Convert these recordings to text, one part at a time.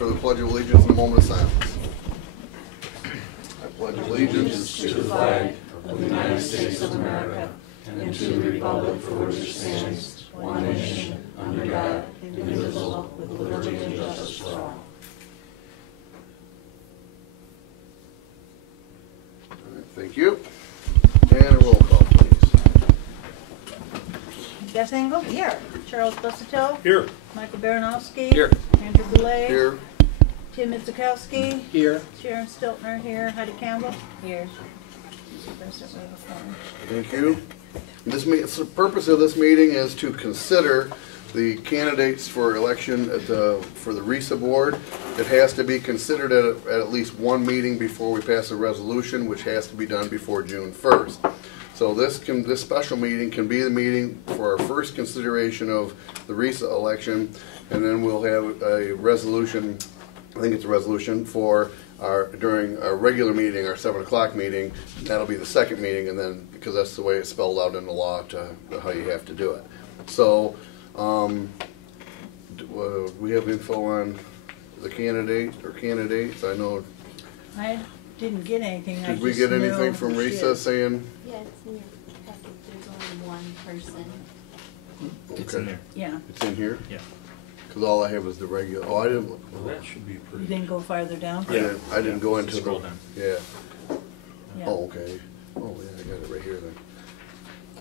For the Pledge of Allegiance in a moment of silence. I pledge allegiance to the flag of the United States of America and to the republic for which it stands, one nation, under God, indivisible, with liberty and justice for all. All right, thank you. And a roll call, please. Beth Engel? Here. Charles Busuttil? Here. Michael Baranowski? Here. Andrew Goulet? Here. Tim Itzakowski? Here. Sharon Stiltner here. Heidi Campbell? Here. Thank you. The purpose of this meeting is to consider the candidates for election for the RISA board. It has to be considered at least one meeting before we pass a resolution, which has to be done before June 1st. So this special meeting can be the meeting for our first consideration of the RISA election, and then we'll have a resolution. I think it's a resolution for during our regular meeting, our 7 o'clock meeting. That'll be the second meeting, and then because that's the way it's spelled out in the law to how you have to do it. So we have info on the candidate or candidates. I know. I didn't get anything. Did we get anything from RISA saying? Yeah, it's in your packet. There's only one person. It's in there. Yeah. It's in here? Yeah. Because all I have is the regular. Oh, I didn't. Well, that should be You pretty. didn't go farther down? I didn't go into Scroll the. down. Yeah. Yeah. Oh, okay. Oh, yeah, I got it right here then.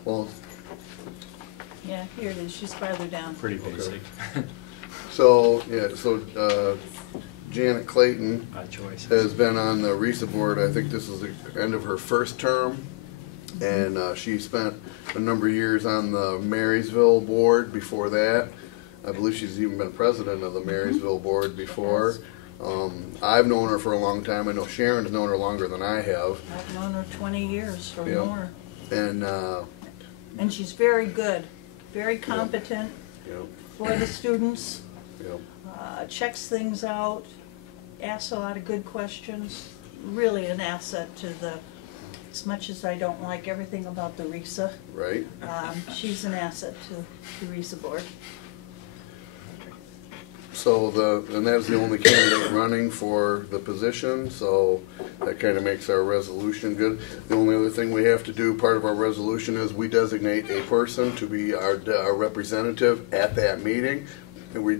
Well, Yeah, here it is. She's farther down. Pretty basic. so yeah, so Janet Clayton By choice. has been on the RISA board. I think this is the end of her first term, and she spent a number of years on the Marysville board before that. I believe she's even been president of the Marysville board before. I've known her for a long time. I know Sharon's known her longer than I have. I've known her 20 years or Yep. more. And she's very good, very competent you know, for the students, you know, checks things out, asks a lot of good questions. Really an asset to the, as much as I don't like everything about the RISA, right? she's an asset to the RISA board. So and that's the only candidate running for the position, so that kind of makes our resolution good. The only other thing we have to do, part of our resolution, is we designate a person to be our representative at that meeting, and we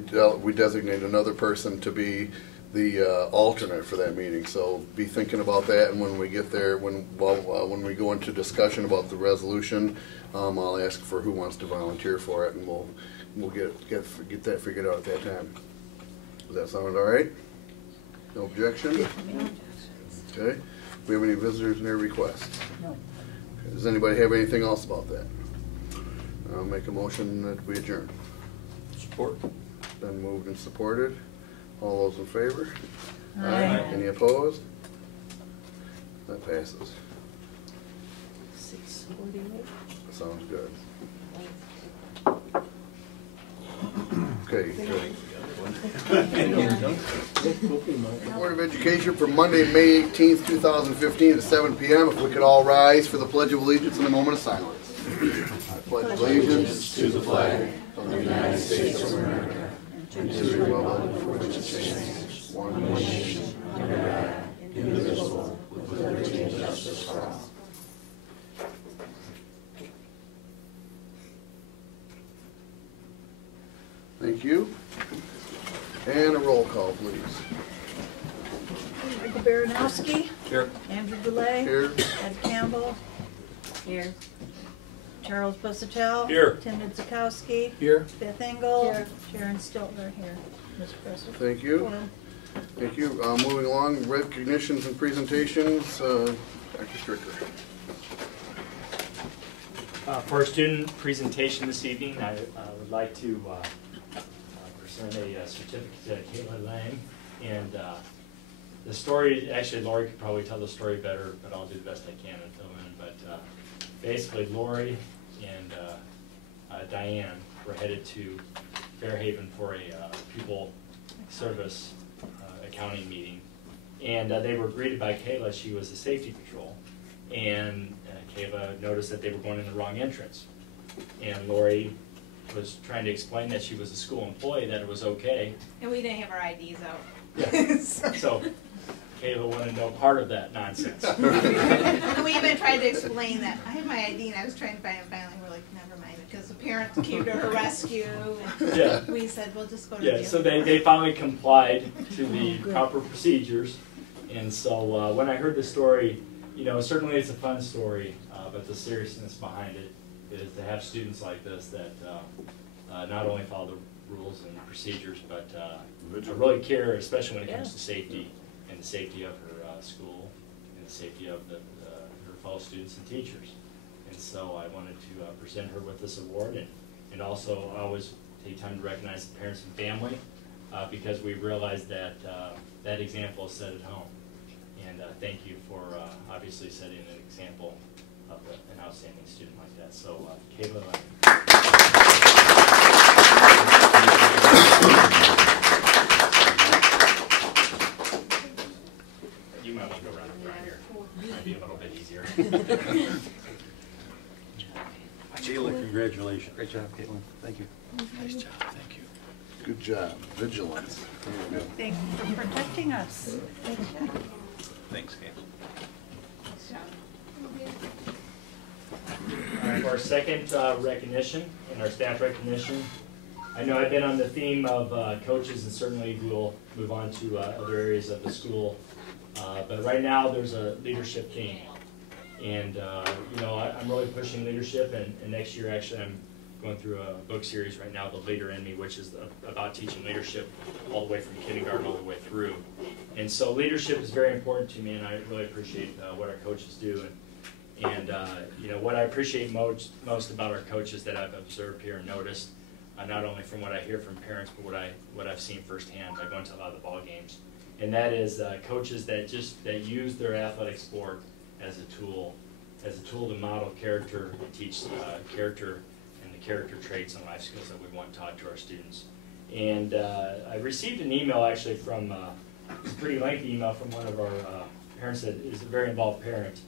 designate another person to be the alternate for that meeting. So be thinking about that, and when we get there, when we go into discussion about the resolution, I'll ask for who wants to volunteer for it, and we'll get that figured out at that time. Does that sound all right? No objection? Okay. Do we have any visitors and their requests? No. Okay. Does anybody have anything else about that? I'll make a motion that we adjourn. Support. Been moved and supported. All those in favor? Aye. Any opposed? That passes. 6:48. That sounds good. Okay, good. Board of Education for Monday, May 18th, 2015 at 7 p.m. If we could all rise for the Pledge of Allegiance in a moment of silence. I pledge allegiance To the flag of the United States of America and to the republic for which it stands, one nation, under God, indivisible, with liberty and justice for all. Thank you. And a roll call, please. Michael Baranowski? Here. Andrew Goulet? Here. Ed Campbell? Here. Charles Busuttil? Here. Tim Itzakowski? Here. Beth Engel? Here. Sharon Stiltner here, Mr. President. Thank you. Thank you. Moving along, recognitions and presentations. Dr. Stricker. For our student presentation this evening, I would like to present a certificate to Kayla Lang. And the story, actually Lori could probably tell the story better, but I'll do the best I can and fill in. But basically Lori and Diane were headed to Fairhaven for a pupil service accounting meeting. And they were greeted by Kayla. She was the safety patrol. And Kayla noticed that they were going in the wrong entrance. And Lori was trying to explain that she was a school employee, that it was okay. And we didn't have our IDs out. Yeah. So Kayla wanted no part of that nonsense. And we even tried to explain that I had my ID and I was trying to find it. Finally, we're like, never mind, because the parents came to her rescue. And Yeah. we said, we'll just go to Yeah, the so they finally complied to the proper procedures. And so when I heard the story, you know, certainly it's a fun story, but the seriousness behind it is to have students like this that not only follow the rules and procedures, but really care, especially when it comes to safety and the safety of her school and the safety of her fellow students and teachers. And so I wanted to present her with this award, and also I always take time to recognize the parents and family because we realized that that example is set at home. And thank you for obviously setting an example of an outstanding student like that. So Kayla. You might want to go around the front here. Might be a little bit easier. Kayla, congratulations. Great job, Caitlin. Thank you. Nice job, thank you. Good job, vigilance. There you go. Thank you for protecting us. Thanks, Caitlin. All right, for our second recognition and our staff recognition, I know I've been on the theme of coaches, and certainly we'll move on to other areas of the school. But right now there's a leadership theme. And you know, I'm really pushing leadership, and next year actually I'm going through a book series right now, The Leader in Me, which is about teaching leadership all the way from kindergarten all the way through. And so leadership is very important to me, and I really appreciate what our coaches do. And you know, what I appreciate most about our coaches that I've observed here and noticed, not only from what I hear from parents, but what I've seen firsthand by going to a lot of the ball games, and that is coaches that use their athletic sport as a tool to model character and teach character and the character traits and life skills that we want taught to our students. And I received an email actually from a pretty lengthy email from one of our parents that is a very involved parent.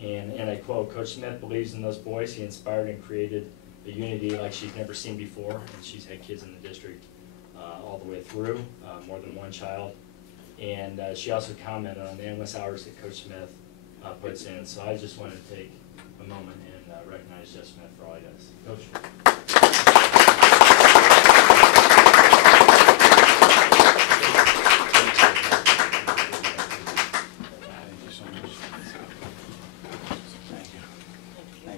And I quote, "Coach Smith believes in those boys. He inspired and created a unity like she's never seen before." And she's had kids in the district all the way through, more than one child. And she also commented on the endless hours that Coach Smith puts in. So I just wanted to take a moment and recognize Jeff Smith for all he does. Coach.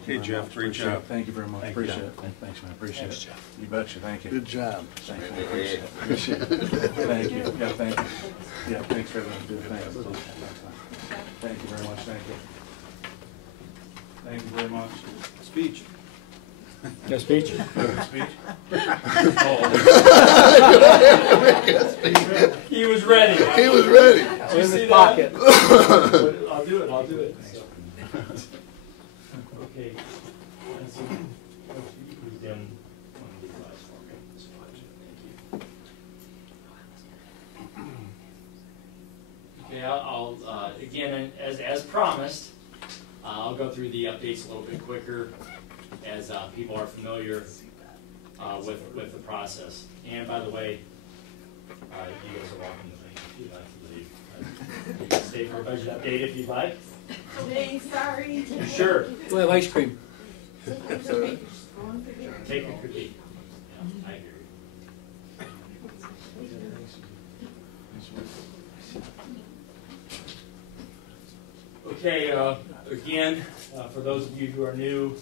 Hey, Jeff, great job. Thank you very much. Thank you, Appreciate Jeff. it. Thanks, man. Appreciate Thanks, it. Jeff. You betcha. Thank you. Good job. Thanks, man. Appreciate it. Thank you. Yeah, thank you. Yeah, thanks for everything you do. Thanks. Thank you very much. Thank you. Thank you very much. Speech. No speech? Speech? He was ready. He was ready. Did you see that? I'll do it. So. Okay. Let's see. Coach, will you please dim one of these lights for me? Thank you. Okay, I'll again, as promised, I'll go through the updates a little bit quicker as people are familiar with the process. And by the way, you guys are welcome to leave if you'd like to leave. You can stay for a budget update if you'd like. Hey, sorry. Sure. We'll have ice cream. Take a cookie. Yeah, I hear you. Okay, again, for those of you who are new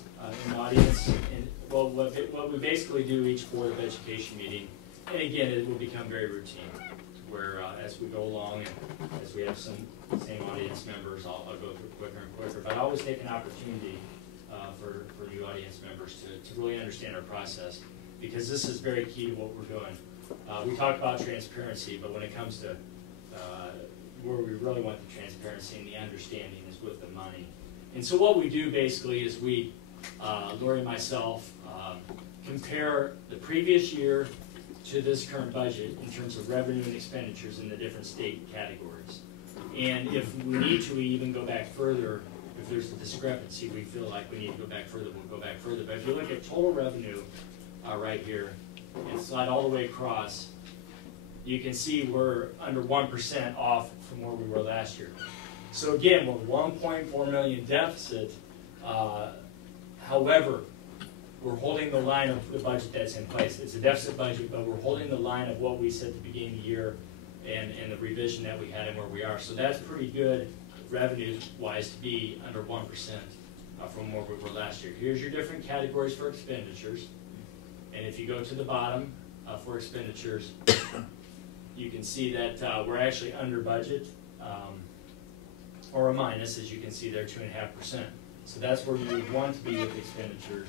in the audience, and well, what we basically do each Board of Education meeting, and again, it will become very routine, where as we go along and as we have some same audience members, I'll go through quicker and quicker, but I always take an opportunity for new audience members to really understand our process, because this is very key to what we're doing. We talk about transparency, but when it comes to where we really want the transparency and the understanding is with the money. And so what we do basically is we, Lori and myself, compare the previous year to this current budget in terms of revenue and expenditures in the different state categories. And if we need to, we even go back further. If there's a discrepancy, we feel like we need to go back further, we'll go back further. But if you look at total revenue right here and slide all the way across, you can see we're under 1% off from where we were last year. So again, we're 1.4 million deficit. However, we're holding the line of the budget that's in place. It's a deficit budget, but we're holding the line of what we said at the beginning of the year and the revision that we had and where we are. So that's pretty good revenue-wise to be under 1% from where we were last year. Here's your different categories for expenditures. And if you go to the bottom for expenditures, you can see that we're actually under budget, or a minus, as you can see there, 2.5%. So that's where you would want to be with expenditures.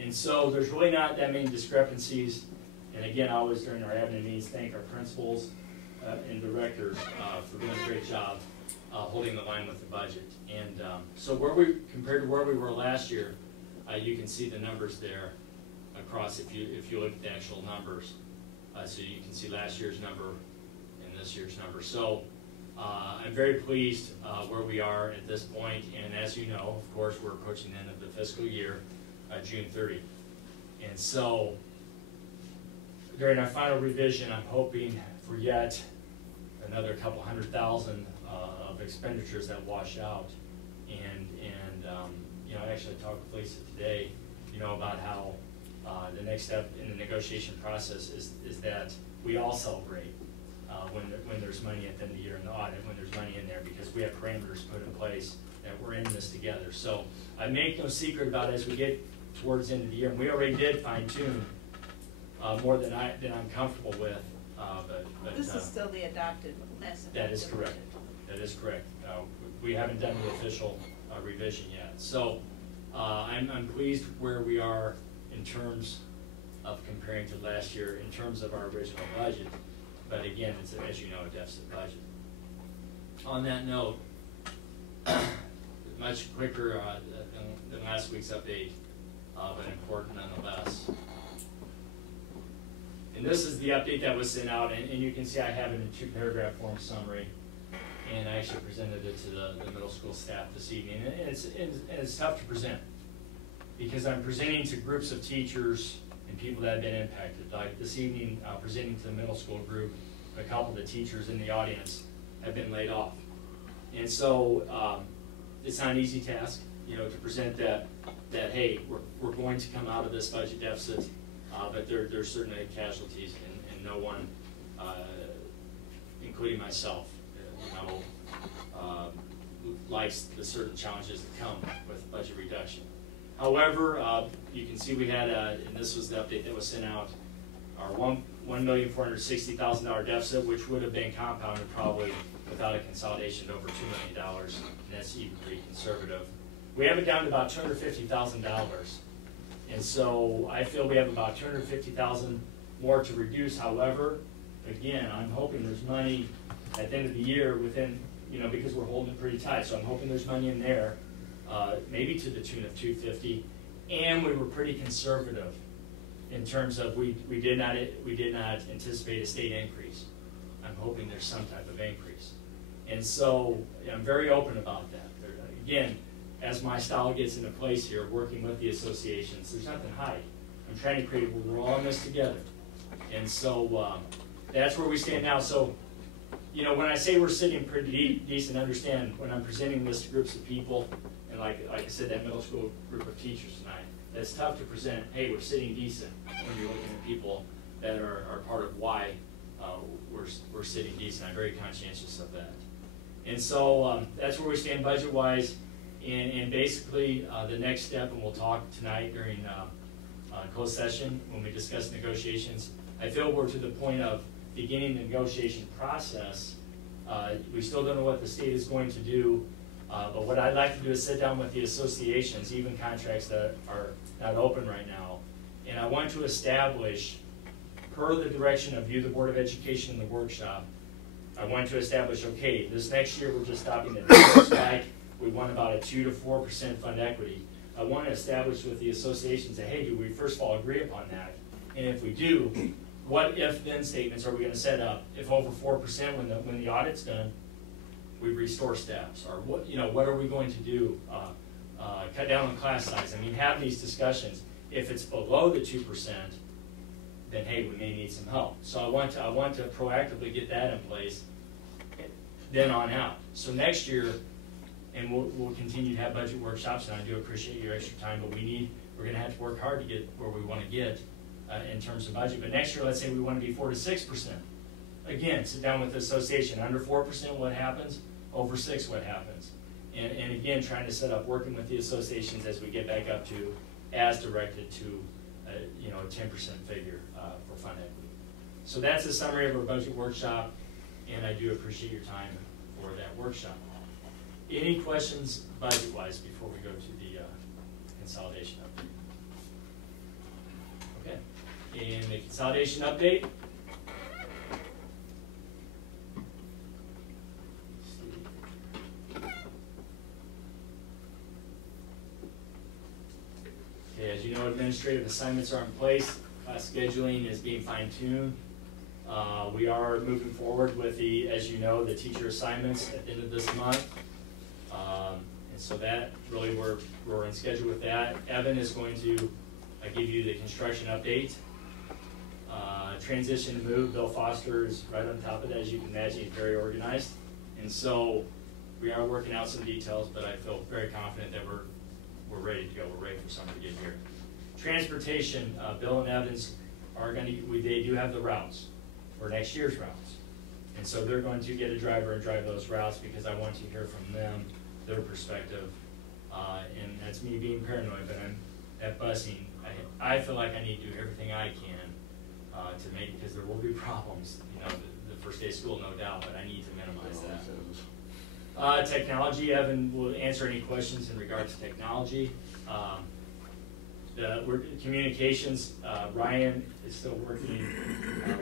And so there's really not that many discrepancies. And again, I always during our admin meetings thank our principals and directors for doing a great job holding the line with the budget. And so where we compared to where we were last year, you can see the numbers there across if you look at the actual numbers. So you can see last year's number and this year's number. So I'm very pleased where we are at this point. And as you know, of course, we're approaching the end of the fiscal year, June 30. And so during our final revision, I'm hoping for yet another couple $100,000 of expenditures that wash out. And you know, actually I talked with Lisa today, you know, about how the next step in the negotiation process is that we all celebrate when there's money at the end of the year in the audit, when there's money in there, because we have parameters put in place that we're in this together. So I make no secret about it as we get towards the end of the year, and we already did fine-tune more than I'm comfortable with. But This is still the adopted estimate. that is correct. That is correct. We haven't done the official revision yet. So I'm pleased where we are in terms of comparing to last year in terms of our original budget. But again, it's, as you know, a deficit budget. On that note, much quicker than last week's update, but important nonetheless. And this is the update that was sent out, and you can see I have it in a 2-paragraph form summary, and I actually presented it to the middle school staff this evening. And it's tough to present, because I'm presenting to groups of teachers and people that have been impacted. Like this evening, presenting to the middle school group, a couple of the teachers in the audience have been laid off. And so it's not an easy task, you know, to present that hey, we're going to come out of this budget deficit, but there's certainly casualties, and no one, including myself, you know, likes the certain challenges that come with budget reduction. However, you can see we had, and this was the update that was sent out, our $1,460,000 deficit, which would have been compounded probably without a consolidation to over $2 million, and that's even pretty conservative. We have it down to about $250,000, and so I feel we have about $250,000 more to reduce. However, again, I'm hoping there's money at the end of the year within, you know, because we're holding it pretty tight, so I'm hoping there's money in there, maybe to the tune of $250,000, and we were pretty conservative in terms of we did not anticipate a state increase. I'm hoping there's some type of increase, and so I'm very open about that. Again, as my style gets into place here, working with the associations, there's nothing to hide. I'm trying to create, we're all in this together, and so that's where we stand now. So, you know, when I say we're sitting pretty decent, understand when I'm presenting this to groups of people, and like I said, that middle school group of teachers tonight, it's tough to present, hey, we're sitting decent when you're looking at people that are part of why we're sitting decent. I'm very conscientious of that. And so that's where we stand budget-wise. And basically, the next step, and we'll talk tonight during closed session when we discuss negotiations, I feel we're to the point of beginning the negotiation process. We still don't know what the state is going to do. But what I'd like to do is sit down with the associations, even contracts that are not open right now, and I want to establish, per the direction of you, the Board of Education, in the workshop, I want to establish, okay, this next year we're just stopping at the spike. We want about a 2 to 4% fund equity. I want to establish with the associations that, hey, do we first of all agree upon that? And if we do, what if then statements are we going to set up? If over 4% when the audit's done, we restore steps, or what are we going to do? Cut down on class size. I mean, have these discussions. If it's below the 2%, then hey, we may need some help. So I want to proactively get that in place, then on out. So next year, and we'll continue to have budget workshops, and I do appreciate your extra time, but we're going to have to work hard to get where we want to get in terms of budget. But next year, let's say we want to be 4 to 6%. Again, sit down with the association. Under 4%, what happens? Over 6, what happens? And again, trying to set up working with the associations as we get back up to, as directed to, you know, a 10% figure for fund equity. So that's a summary of our budget workshop, and I do appreciate your time for that workshop. Any questions budget-wise before we go to the consolidation update? Okay, and the consolidation update. Okay, as you know, administrative assignments are in place. Class scheduling is being fine-tuned. We are moving forward with the, as you know, the teacher assignments at the end of this month. And so that really we're in schedule with that. Evan is going to give you the construction update. Transition to move, Bill Foster is right on top of it. As you can imagine, he's very organized. And so we are working out some details, but I feel very confident that we're ready to go. We're ready for summer to get here. Transportation, Bill and Evans are going to, they do have the routes for next year's routes. And so they're going to get a driver and drive those routes because I want to hear from them, their perspective. And that's me being paranoid, but I'm at busing. I feel like I need to do everything I can to make, because there will be problems, you know, the first day of school, no doubt, but I need to minimize that. Technology, Evan will answer any questions in regards to technology. Communications, Ryan is still working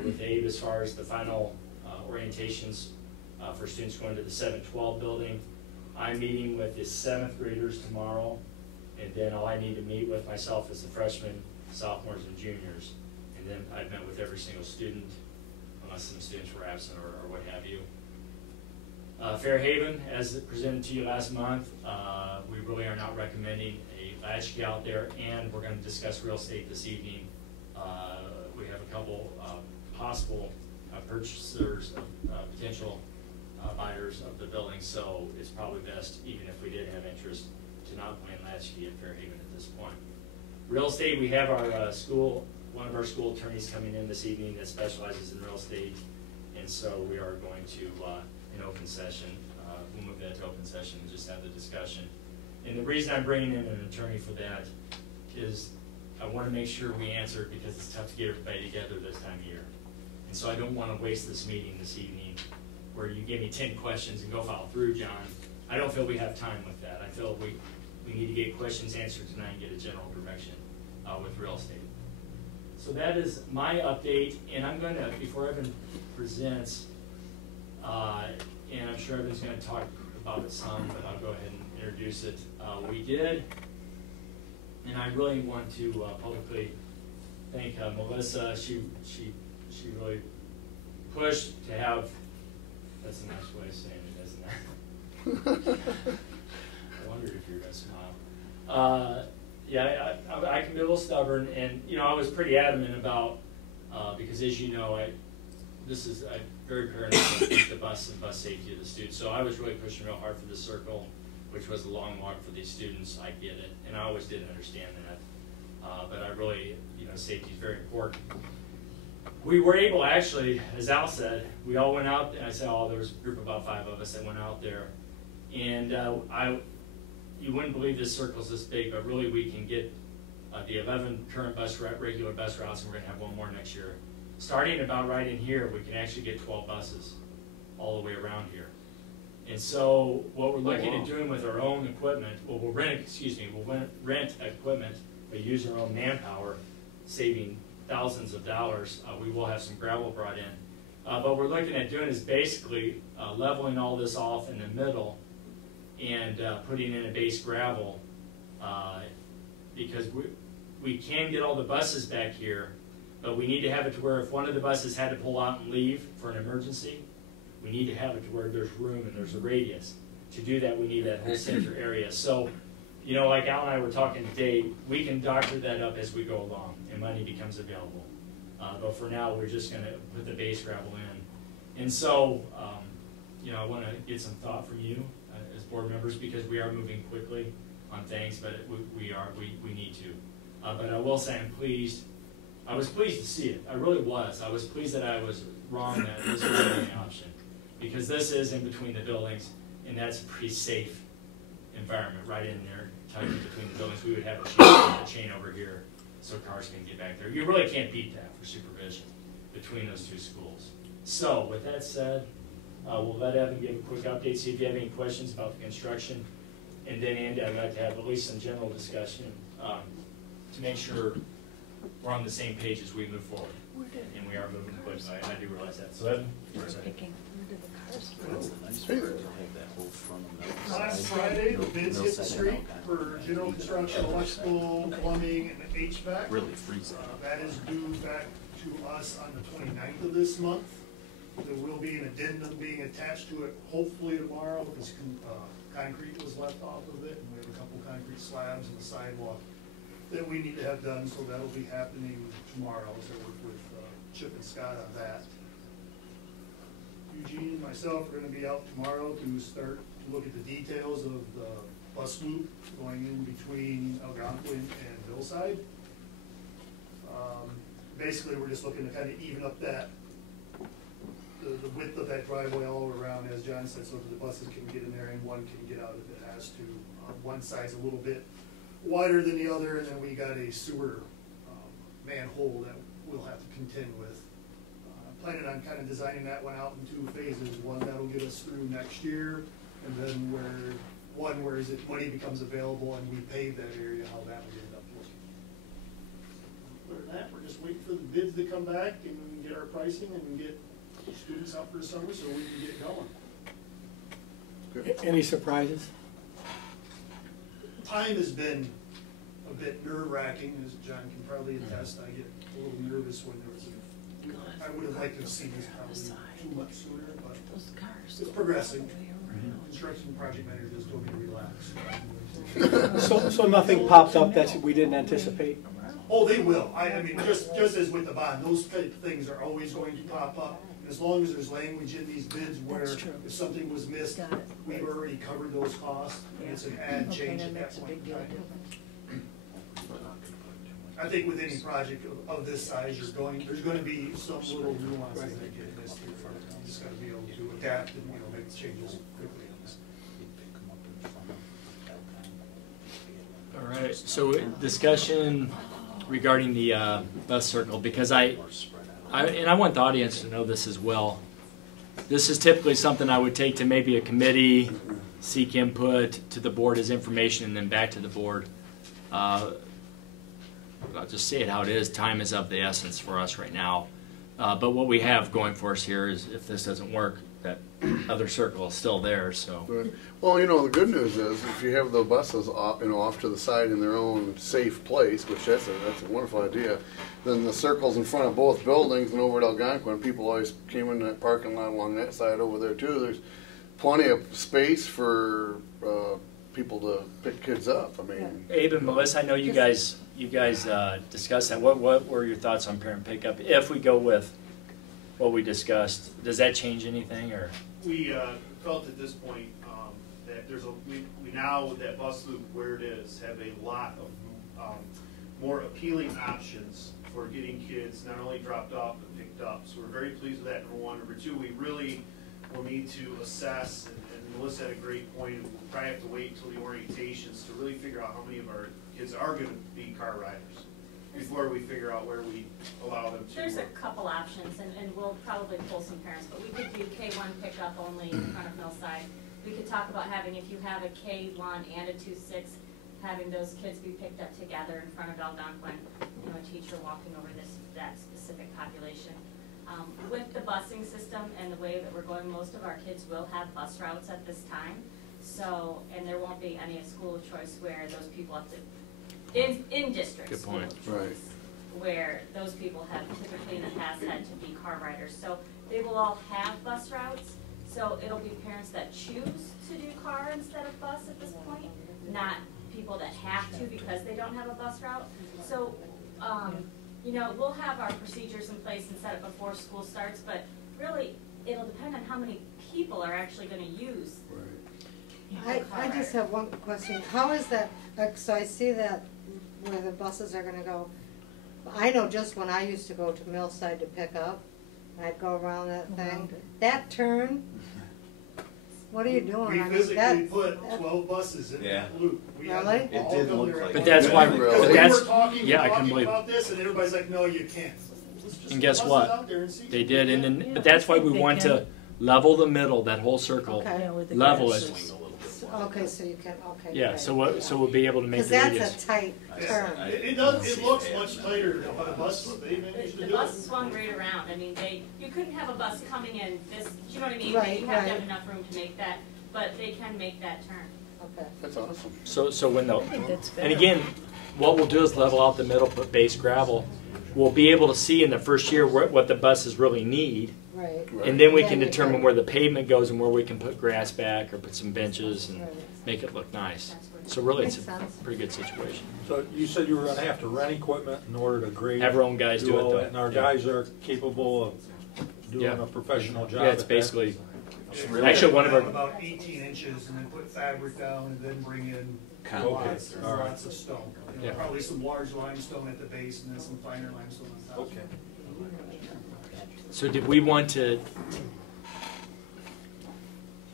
with Abe as far as the final orientations for students going to the 712 building. I'm meeting with the 7th graders tomorrow, and then all I need to meet with myself is the freshmen, sophomores, and juniors. And then I've met with every single student, unless some students were absent or what have you. Fairhaven, as presented to you last month, we really are not recommending a latchkey out there, and we're going to discuss real estate this evening. We have a couple possible purchasers, potential buyers of the building, so it's probably best, even if we did have interest, to not plan latchkey at Fairhaven at this point. Real estate, we have our one of our school attorneys coming in this evening that specializes in real estate, and so we are going to, in open session, we'll move that to open session and just have the discussion. And the reason I'm bringing in an attorney for that is I want to make sure we answer it, because it's tough to get everybody together this time of year. And so I don't want to waste this meeting this evening where you give me 10 questions and go follow through, John. I don't feel we have time with that. I feel we need to get questions answered tonight and get a general direction with real estate. So that is my update, and I'm going to, before Evan presents, and I'm sure Evan's going to talk about it some, but I'll go ahead and introduce it. We did, and I really want to publicly thank Melissa. She really pushed to have, that's a nice way of saying it, isn't it? I wondered if you were going to smile. Yeah, I can be a little stubborn, and you know, I was pretty adamant about, because as you know, I'm very paranoid about the bus and bus safety of the students. So I was really pushing real hard for the circle, which was a long walk for these students. I get it, and I always did understand that. But I really, you know, safety is very important. We were able, actually, as Al said, we all went out, and I said, there was a group of about 5 of us that went out there, and you wouldn't believe this circle's this big, but really we can get the 11 current regular bus routes, and we're going to have one more next year. Starting about right in here, we can actually get 12 buses all the way around here. And so what we're looking at doing with our own equipment, well, we'll rent equipment, but use our own manpower, saving thousands of dollars. We will have some gravel brought in. But we're looking at doing is basically leveling all this off in the middle and putting in a base gravel, because we can get all the buses back here, but we need to have it to where if one of the buses had to pull out and leave for an emergency, we need to have it to where there's room and there's a radius. To do that, we need that whole center area. So, you know, like Al and I were talking today, we can doctor that up as we go along and money becomes available. But for now, we're just gonna put the base gravel in. And so, you know, I wanna get some thought from you as board members, because we are moving quickly on things, but we need to. But I will say I'm pleased. I was pleased to see it. I really was. I was pleased that I was wrong that this was an option, because this is in between the buildings, and that's a pretty safe environment right in there, tucked in between the buildings. We would have a chain over here so cars can get back there. You really can't beat that for supervision between those two schools. So with that said, we'll let Evan give a quick update, see if you have any questions about the construction. And then Andy, I'd like to have at least some general discussion to make sure we're on the same page as we move forward. And we are moving quick, I do realize that. So Evan, where's that? Last Friday, the bids hit the street for general construction, electrical, plumbing, and HVAC. Really freezing. That is due back to us on the 29th of this month. There will be an addendum being attached to it hopefully tomorrow, because concrete was left off of it, and we have a couple concrete slabs and the sidewalk that we need to have done, so that'll be happening tomorrow. So I work with Chip and Scott on that. Eugene and myself are going to be out tomorrow to start to look at the details of the bus loop going in between Algonquin and Hillside. Basically, we're just looking to kind of even up that the width of that driveway all around, as John said, so that the buses can get in there and one can get out if it has to. One side's a little bit wider than the other, and then we got a sewer manhole that we'll have to contend with. Planning on kind of designing that one out in 2 phases. One that'll get us through next year, and then where money becomes available and we pave that area, how that would end up looking. Other than that, we're just waiting for the bids to come back and we can get our pricing and get students out for the summer so we can get going. Any surprises? Time has been a bit nerve-wracking, as John can probably attest. I get a little nervous when there was I would have liked to have seen this probably 2 months sooner, but it's progressing. Construction project manager just told me to relax. So nothing popped up that we didn't anticipate? Oh, they will. I mean, just as with the bond, those type of things are always going to pop up. As long as there's language in these bids where if something was missed, we've already covered those costs, and it's an add change at that point in time. I think with any project of this size, there's going to be some little nuances that get missed here. You just got to be able to adapt and make changes quickly on this. All right, so discussion regarding the bus circle, because I want the audience to know this as well. This is typically something I would take to maybe a committee, seek input to the board as information, and then back to the board. I'll just say it how it is. Time is of the essence for us right now. But what we have going for us here is, if this doesn't work, that other circle is still there. So, well, the good news is if you have the buses off to the side in their own safe place, which that's a wonderful idea, then the circles in front of both buildings and over at Algonquin, people always came in that parking lot along that side over there too. There's plenty of space for people to pick kids up. I mean, Abe and Melissa, I know you guys discussed that. What were your thoughts on parent pickup? If we go with what we discussed, does that change anything, or? We felt at this point that we now, with that bus loop where it is, have a lot of more appealing options for getting kids not only dropped off but picked up. So we're very pleased with that, number one. Number two, we really will need to assess, and Melissa had a great point, we'll probably have to wait until the orientations to really figure out how many of our kids are going to be car riders before we figure out where we allow them to. There's a couple options, and we'll probably pull some parents, but we could do K1 pickup only in front of Millside. We could talk about having, if you have a K1 and a 2-6, having those kids be picked up together in front of Algonquin, a teacher walking over that specific population. With the busing system and the way that we're going, most of our kids will have bus routes at this time. So, and there won't be any school of choice where those people have to, in district Good point. school of choice, where those people have typically in the past had to be car riders. So they will all have bus routes. So it'll be parents that choose to do car instead of bus at this point, not people that have to because they don't have a bus route. So, you know, we'll have our procedures in place and set up before school starts, but really, it'll depend on how many people are actually gonna use. I just have one question. How is that, so I see that where the buses are gonna go. I know just when I used to go to Millside to pick up, I'd go around that thing. That turn, what are you doing? We I mean, physically that- put 12 buses in that loop. We had Really? them It all did come look there at like But once. that's why, Really? Because but we that's, were talking yeah, I couldn't believe. about this, and everybody's like, no, you can't. Let's just And guess put what? buses out there and see. They did, and then, Yeah, but that's I why think we they want can. to level the middle, that whole circle. Okay. Yeah, with the Level grasses. it. Okay, so you can, okay. Yeah, great. so we'll be able to make Cause the that's radius. a tight turn. It does, it looks much tighter than what a bus, they managed to The do. bus swung right around, I mean, you couldn't have a bus coming in this, do you know what I mean? Right, You have to have right. enough room to make that, but they can make that turn. Okay. That's awesome. So when the, I think that's and better. again, what we'll do is level out the middle, put base gravel. We'll be able to see in the first year what the buses really need. Right, And then we Then can we determine can- where the pavement goes and where we can put grass back or put some benches and right. make it look nice. So really, it's Makes a sense. pretty good situation. So you said you were gonna have to rent equipment in order to grade? Have our own guys do all it that, And though. our Yeah. guys are capable of doing Yeah. a professional job Yeah, it's at that? basically, Yeah, Actually, one of our- About 18 inches, and then put fabric down, and then bring in Okay, lots, all right. lots of stone. You know, Yeah. Probably some large limestone at the base, and then some finer limestone on top. Okay. so did we want to,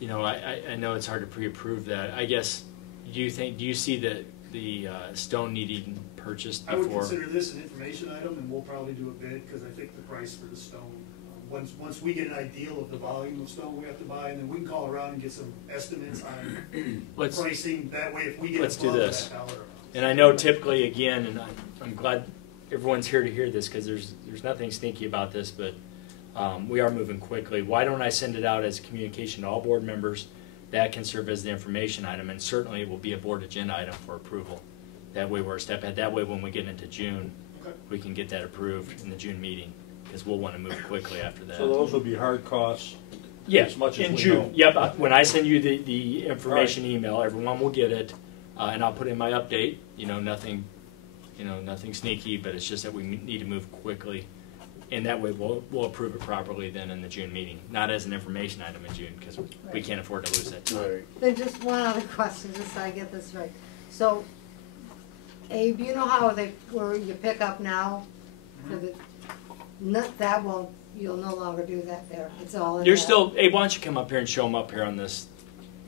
you know, I know it's hard to pre-approve that. I guess, do you see the stone needing purchased I would before? consider this an information item, and we'll probably do a bid, because I think the price for the stone, once we get an idea of the volume of stone we have to buy, and then we can call around and get some estimates on Let's, pricing, that way if we get let's do above that this. dollar amount. and I know typically, again, and I'm glad everyone's here to hear this, because there's nothing sneaky about this, but we are moving quickly. Why don't I send it out as a communication to all board members? That can serve as the information item, and certainly it will be a board agenda item for approval. That way we're a step ahead. That way when we get into June, Okay. we can get that approved in the June meeting, because we'll want to move quickly after that. So those will be hard costs? Yeah, as much as in we June. know. Yep, when I send you the information email, everyone will get it, and I'll put in my update. Nothing sneaky, but it's just that we need to move quickly, and that way we'll approve it properly then in the June meeting, not as an information item in June, because we can't afford to lose that time. Right. Then just one other question, just so I get this right. So, Abe, you know how where you pick up now? For the, that won't, you'll no longer do that there, it's all in You're that- still, hey, why don't you come up here and show them up here on this?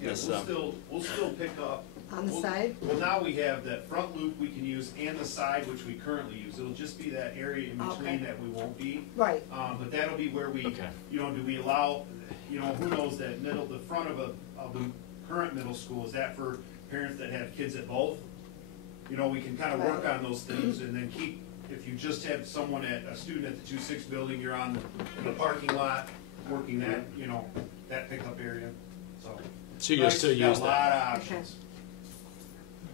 Yeah, this we'll still pick up. On the we'll- side? Well, now we have that front loop we can use and the side, which we currently use. It'll just be that area in between Okay. that we won't be. Right, But that'll be where we, Okay. do we allow, who knows, that the front of the current middle school, is that for parents that have kids at both? We can kind of work on those things and then keep, if you just have a student at the 2-6 building, you're on the parking lot, working that, that pickup area, so. So you'll still use Got a that? lot of options.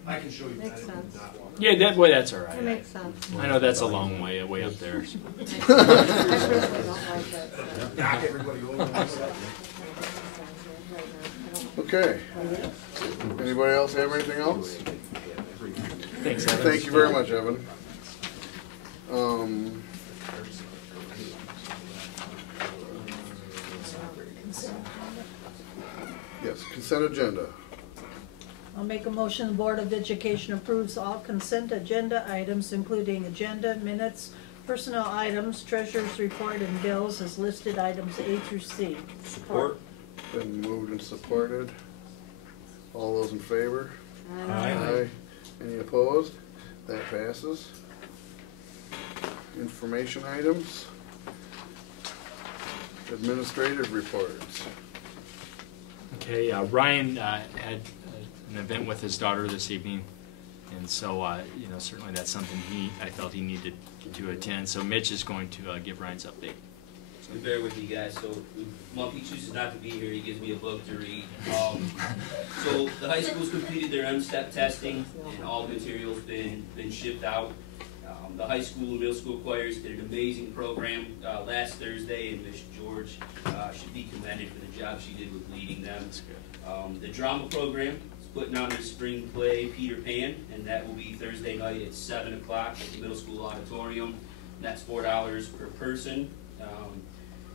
I can show you. Makes I didn't sense. not want- Yeah, that's all that right. makes sense. I know that's a long way up there. I personally don't like that. so. Knock everybody over. Okay. Anybody else have anything else? Thanks, Evan. Thank you very much, Evan. Yes, consent agenda. I'll make a motion, the Board of Education approves all consent agenda items, including agenda, minutes, personnel items, treasurer's report, and bills as listed items A through C. Support? Been moved and supported. All those in favor? Aye. Any opposed? That passes. Information items. Administrative reports. Okay, Ryan had an event with his daughter this evening, and so certainly that's something I felt he needed to attend. So Mitch is going to give Ryan's update. So bear with me, guys. So Monkey chooses not to be here. He gives me a book to read. So the high school's completed their M-STEP testing, and all materials been shipped out. The high school and middle school choirs did an amazing program last Thursday, and Miss George should be commended for the job she did with leading them. The drama program is putting on their spring play, Peter Pan, and that will be Thursday night at 7 o'clock at the middle school auditorium. That's $4 per person.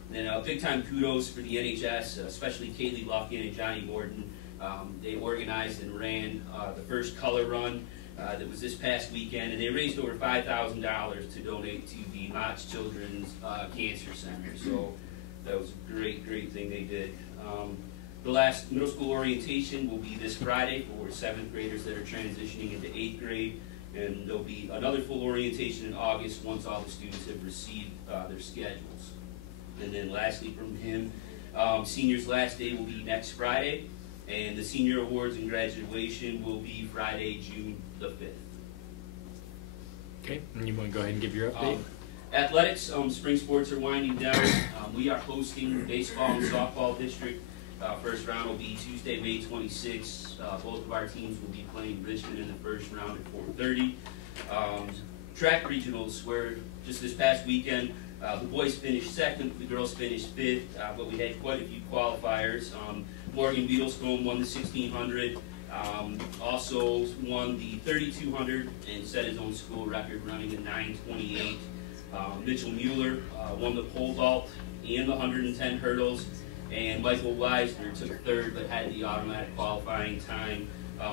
Then big time kudos for the NHS, especially Kaylee Lucken and Johnny Morton. They organized and ran the first color run that was this past weekend, and they raised over $5,000 to donate to the Mott Children's Cancer Center. So that was a great thing they did. The last middle school orientation will be this Friday for 7th graders that are transitioning into 8th grade, and there'll be another full orientation in August once all the students have received their schedules. And then lastly from him, seniors' last day will be next Friday, and the senior awards and graduation will be Friday, June the 5th. Okay, and you want to go ahead and give your update? Athletics, spring sports are winding down. We are hosting baseball and softball district. First round will be Tuesday, May 26th. Both of our teams will be playing Richmond in the first round at 4:30. Track regionals, where just this past weekend, the boys finished second, the girls finished fifth, but we had quite a few qualifiers. Morgan Beatlescombe won the 1600, also won the 3200 and set his own school record running in 9:28. Mitchell Mueller won the pole vault and the 110 hurdles, and Michael Weisner took third but had the automatic qualifying time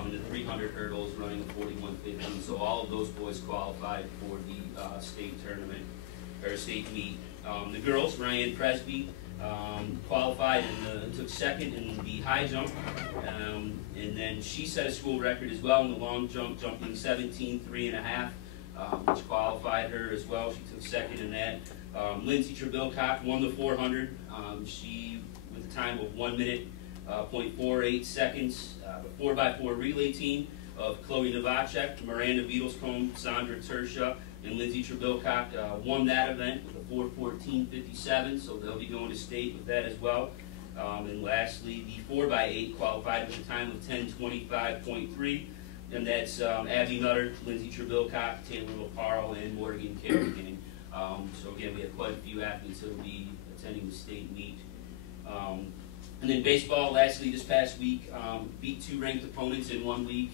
in the 300 hurdles running a 41:50. So all of those boys qualified for the state tournament, or state meet. The girls, Ryan Presby, qualified and took second in the high jump, and then she set a school record as well in the long jump, jumping 17.3½, which qualified her as well. She took second in that. Lindsay Trebilcock won the 400. She, with a time of 1 minute, 0.48 seconds. The 4x4 relay team of Chloe Novacek, Miranda Beatlescombe, Sandra Tersha, and Lindsay Trebilcock won that event with a 4:14.57, so they'll be going to state with that as well. And lastly, the 4x8 qualified with a time of 10:25.3, and that's Abby Nutter, Lindsay Trebilcock, Taylor LaParle, and Morgan Kerrigan. So again, we have quite a few athletes that will be attending the state meet. And then baseball, lastly, this past week, beat 2 ranked opponents in 1 week.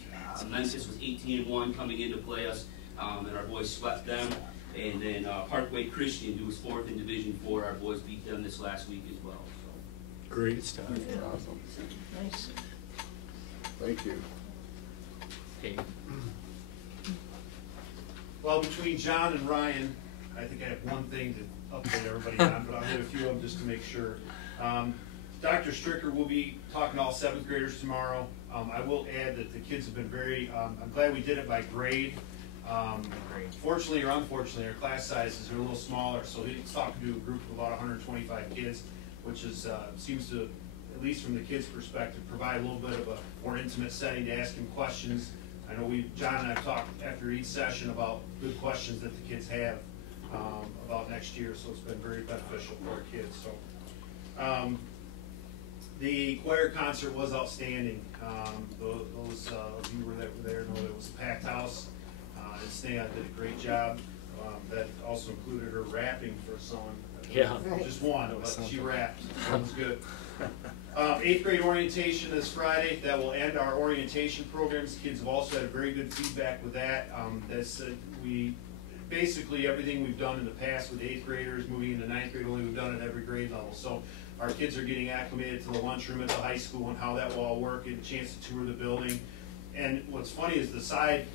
Memphis was 18-1 coming in to play us, and our boys swept them. And then Parkway Christian, who was 4th in Division 4, our boys beat them this last week as well. So. Great stuff. Awesome. Nice. Thank you. Okay. Well, between John and Ryan, I think I have one thing to update everybody on, but I'll hit a few of them just to make sure. Dr. Stricker will be talking to all 7th graders tomorrow. I will add that the kids have been very, I'm glad we did it by grade. Fortunately or unfortunately, our class sizes are a little smaller, so he's talking to a group of about 125 kids, which is, seems to, at least from the kids' perspective, provide a little bit of a more intimate setting to ask him questions. I know John and I have talked after each session about good questions that the kids have about next year, so it's been very beneficial for our kids. So, the choir concert was outstanding. Those of you that were there know it was a packed house. And Sneha did a great job. That also included her rapping for a song. Yeah. Just one, but she rapped. That was good. 8th grade orientation this Friday. That will end our orientation programs. Kids have also had a very good feedback with that. We basically everything we've done in the past with 8th graders moving into 9th grade, only we've done it at every grade level. So our kids are getting acclimated to the lunchroom at the high school and how that will all work, and a chance to tour the building. And what's funny is the side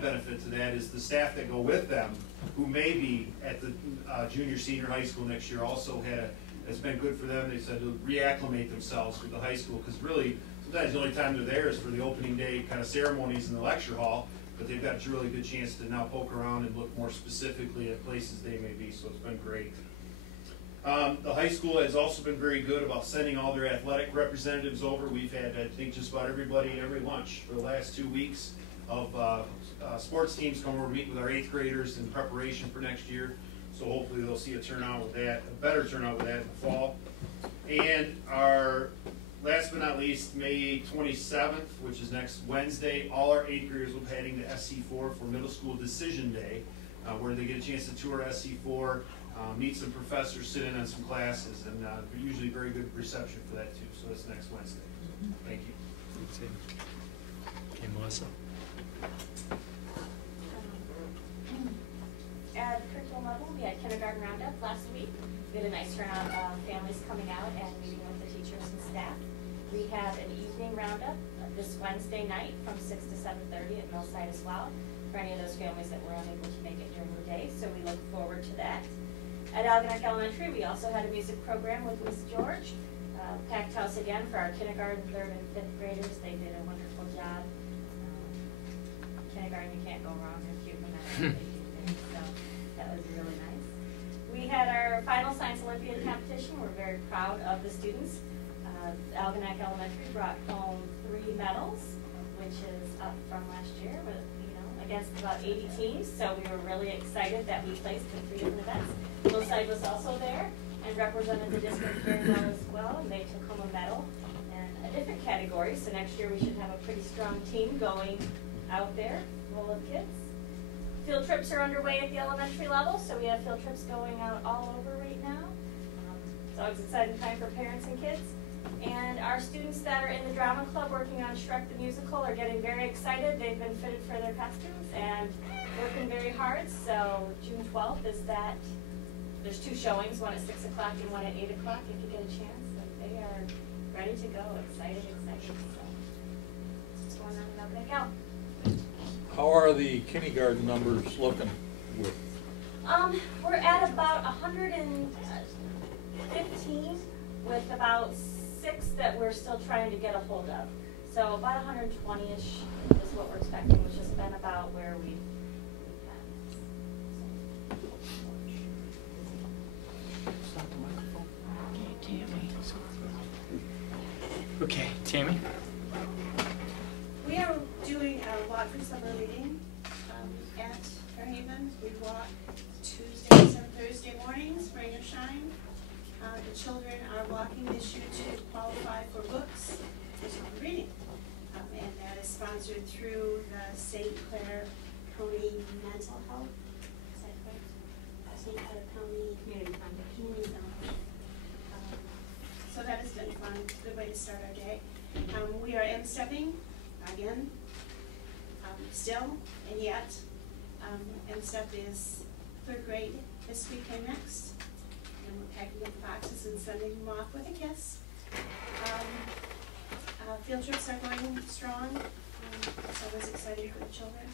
benefit to that is the staff that go with them, who may be at the junior, senior high school next year, also has been good for them. They said to reacclimate themselves with the high school, because really sometimes the only time they're there is for the opening day kind of ceremonies in the lecture hall. But they've got a really good chance to now poke around and look more specifically at places they may be. So it's been great. The high school has also been very good about sending all their athletic representatives over. We've had, I think, just about everybody every lunch for the last 2 weeks of sports teams come over to meet with our 8th graders in preparation for next year. So hopefully they'll see a turnout with that, a better turnout with that in the fall. And our last but not least, May 27th, which is next Wednesday, all our 8th graders will be heading to SC4 for Middle School Decision Day, where they get a chance to tour SC4. Meet some professors, sit in on some classes, and usually very good reception for that too. So that's next Wednesday. Thank you. Okay, Melissa. Add curriculum curriculum level. We had kindergarten roundup last week. We had a nice turnout of families coming out and meeting with the teachers and staff. We have an evening roundup this Wednesday night from 6 to 7:30 at Millside as well, for any of those families that were unable to make it during the day, so we look forward to that. At Algonac Elementary, we also had a music program with Miss George. Packed house again for our kindergarten, 3rd and 5th graders. They did a wonderful job. Kindergarten, you can't go wrong. They're cute no matter what they do there, so that was really nice. We had our final Science Olympiad competition. We're very proud of the students. Algonac Elementary brought home 3 medals, which is up from last year with, against about 80 teams. So we were really excited that we placed in 3 different events. Millside was also there and represented the district very well as well, and they took home a medal in a different category. So next year we should have a pretty strong team going out there, full of kids. Field trips are underway at the elementary level, so we have field trips going out all over right now. It's always an exciting time for parents and kids. And our students that are in the drama club working on Shrek the Musical are getting very excited. They've been fitted for their costumes and working very hard. So June 12th is that. There's 2 showings, one at 6 o'clock and one at 8 o'clock if you get a chance. And they are ready to go, excited. So what's going on in Algonac Cal? How are the kindergarten numbers looking with? We're at about 115 with about 6 that we're still trying to get a hold of. So about 120-ish is what we're expecting, which has been about where we've been. Okay, Tammy? We are doing a walk for summer reading at Fairhaven. We walk Tuesdays and Thursday mornings, rain or shine. The children are walking this year to qualify for books for summer reading. And that is sponsored through the St. Clair County Mental Health. Is that correct? St. Clair County Community Foundation. So that has been fun. It's a good way to start our day. We are M-stepping again, still and yet. M-step is 3rd grade this week and next. And we're packing up boxes and sending them off with a kiss. Field trips are going strong. It's always exciting for the children.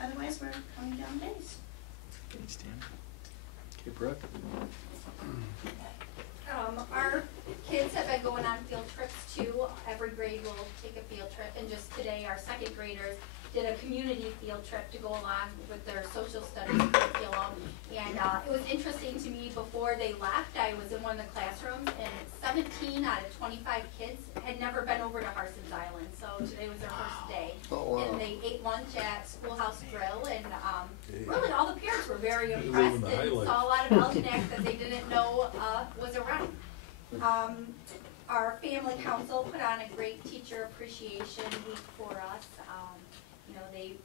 Otherwise, we're counting down days. Thanks, Tammy. Okay, Brooke? Our kids have been going on field trips too. Every grade will take a field trip, and just today our 2nd graders did a community field trip to go along with their social studies curriculum. And it was interesting to me, before they left, I was in one of the classrooms, and 17 out of 25 kids had never been over to Harson's Island. So today was their first day. Oh, wow. And they ate lunch at Schoolhouse Grill, and really all the parents were very impressed and saw a lot of Algonac that they didn't know was around. Our family council put on a great teacher appreciation week for us. They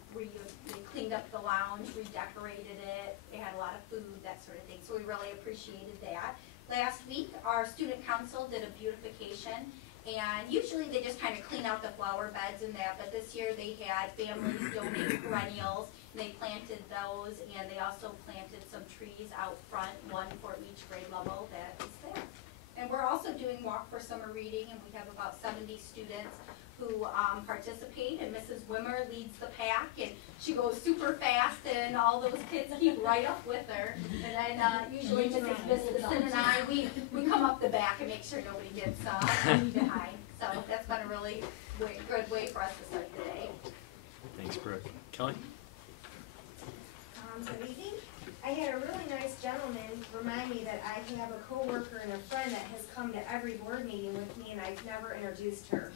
cleaned up the lounge, redecorated it. They had a lot of food, that sort of thing. So we really appreciated that. Last week, our student council did a beautification, and usually they just kind of clean out the flower beds and that. But this year they had families donate perennials, and they planted those, and they also planted some trees out front, one for each grade level that is there. And we're also doing Walk for Summer Reading, and we have about 70 students who participate, and Mrs. Wimmer leads the pack, and she goes super fast, and all those kids keep right up with her. And then usually Mrs. Vistison and I, we come up the back and make sure nobody gets behind. So that's been a really good way for us to start the day. Thanks, Brooke. Kelly? Good evening. I had a really nice gentleman remind me that I have a coworker and a friend that has come to every board meeting with me, and I've never introduced her.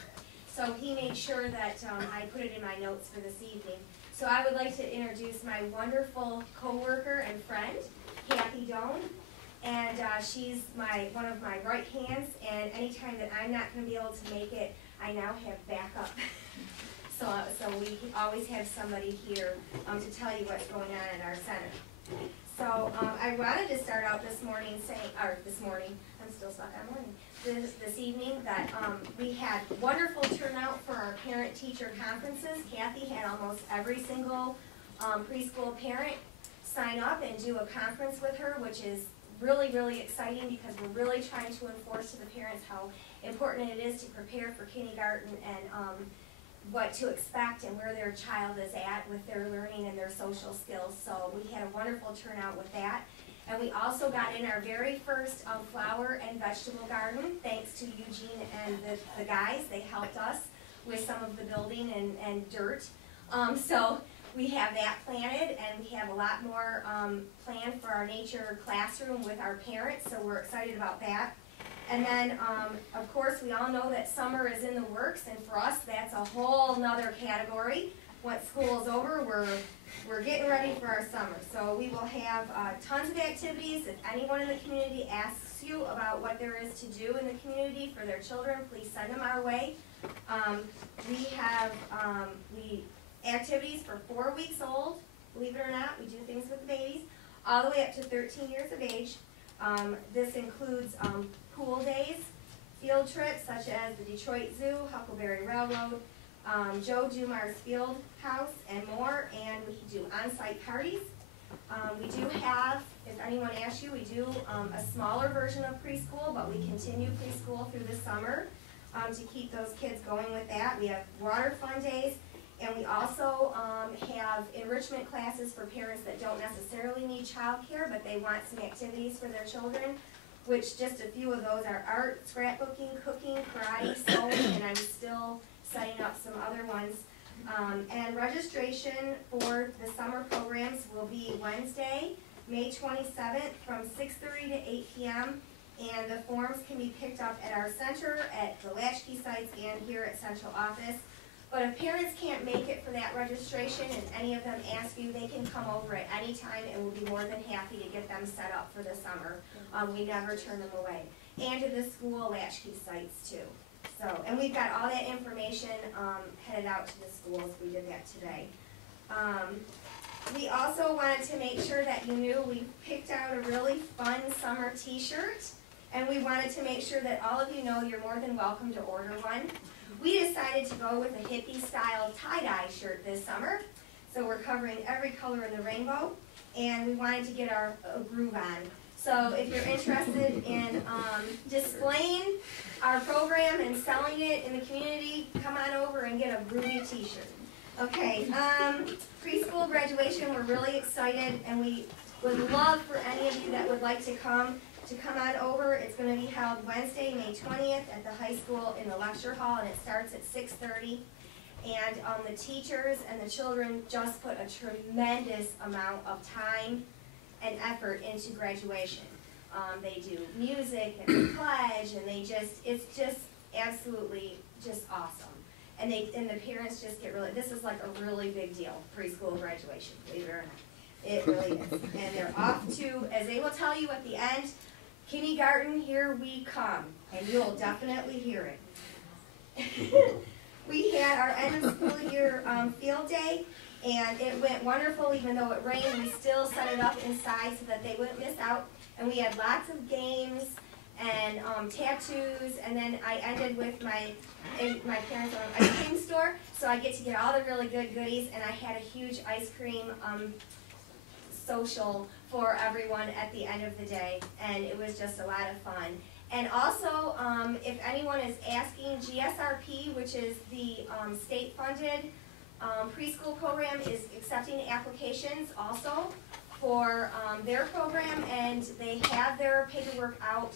So he made sure that I put it in my notes for this evening. So I would like to introduce my wonderful coworker and friend, Kathy Doan. And she's one of my right hands, and anytime that I'm not going to be able to make it, I now have backup. So we always have somebody here to tell you what's going on in our center. So I wanted to start out this morning saying, I'm still stuck on morning, this evening, that we had wonderful turnout for our parent-teacher conferences. Kathy had almost every single preschool parent sign up and do a conference with her, which is really, really exciting because we're really trying to enforce to the parents how important it is to prepare for kindergarten and what to expect and where their child is at with their learning and their social skills. So we had a wonderful turnout with that. And we also got in our very first flower and vegetable garden, thanks to Eugene and the guys. They helped us with some of the building and dirt. So we have that planted, and we have a lot more planned for our nature classroom with our parents, so we're excited about that. And then, of course, we all know that summer is in the works, and for us, that's a whole nother category. Once school is over, we're getting ready for our summer. So we will have tons of activities. If anyone in the community asks you about what there is to do in the community for their children, please send them our way. We have activities for 4 weeks old, believe it or not. We do things with the babies, all the way up to 13 years of age. This includes pool days, field trips such as the Detroit Zoo, Huckleberry Railroad, Joe Dumar's Field House, and more, and we do on-site parties. We do have, if anyone asks you, we do a smaller version of preschool, but we continue preschool through the summer to keep those kids going with that. We have water fun days, and we also have enrichment classes for parents that don't necessarily need childcare, but they want some activities for their children, which just a few of those are art, scrapbooking, cooking, karate, sewing, and I'm still setting up some other ones. And registration for the summer programs will be Wednesday, May 27th from 6:30 to 8 p.m. And the forms can be picked up at our center, at the Latchkey sites, and here at central office. But if parents can't make it for that registration and any of them ask you, they can come over at any time and we'll be more than happy to get them set up for the summer. We never turn them away. And to the school Latchkey sites too. So, and we've got all that information headed out to the schools. We did that today. We also wanted to make sure that you knew we picked out a really fun summer t-shirt, and we wanted to make sure that all of you know you're more than welcome to order one. We decided to go with a hippie style tie-dye shirt this summer, so we're covering every color in the rainbow, and we wanted to get our groove on. So if you're interested in displaying our program and selling it in the community, come on over and get a groovy t-shirt. Okay, preschool graduation, we're really excited, and we would love for any of you that would like to come on over. It's going to be held Wednesday, May 20th at the high school in the lecture hall, and it starts at 6:30. And the teachers and the children just put a tremendous amount of time and effort into graduation. They do music and the pledge, and it's just absolutely just awesome. And the parents just get really, this is like a really big deal, preschool graduation, believe it or not. It really is. And they're off to, as they will tell you at the end, kindergarten, here we come. And you'll definitely hear it. We had our end of school year field day, and it went wonderful. Even though it rained, we still set it up inside so that they wouldn't miss out. And we had lots of games and tattoos, and then I ended with my parents' own ice cream store, so I get to get all the really good goodies, and I had a huge ice cream social for everyone at the end of the day, and it was just a lot of fun. And also, if anyone is asking, GSRP, which is the state-funded preschool program, is accepting applications also for their program, and they have their paperwork out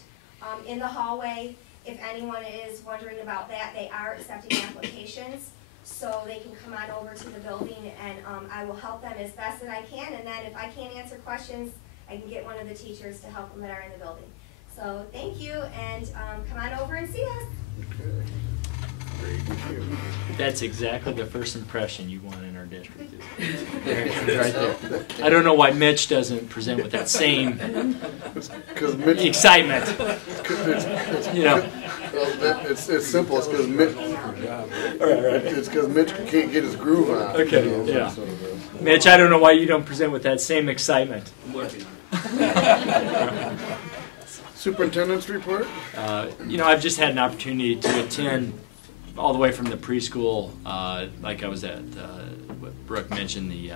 in the hallway. If anyone is wondering about that, they are accepting applications, so they can come on over to the building, and I will help them as best as I can, and then if I can't answer questions, I can get one of the teachers to help them that are in the building. So thank you, and come on over and see us. Okay. Great. Thank you. That's exactly the first impression you want in our district. There it is, right there. I don't know why Mitch doesn't present with that same excitement. You know. It's simple. It's because Mitch. It's because Mitch can't get his groove on. Okay. Yeah. Mitch, I don't know why you don't present with that same excitement. I'm working on it. Superintendent's report? You know, I've just had an opportunity to attend all the way from the preschool, like I was at, what Brooke mentioned, the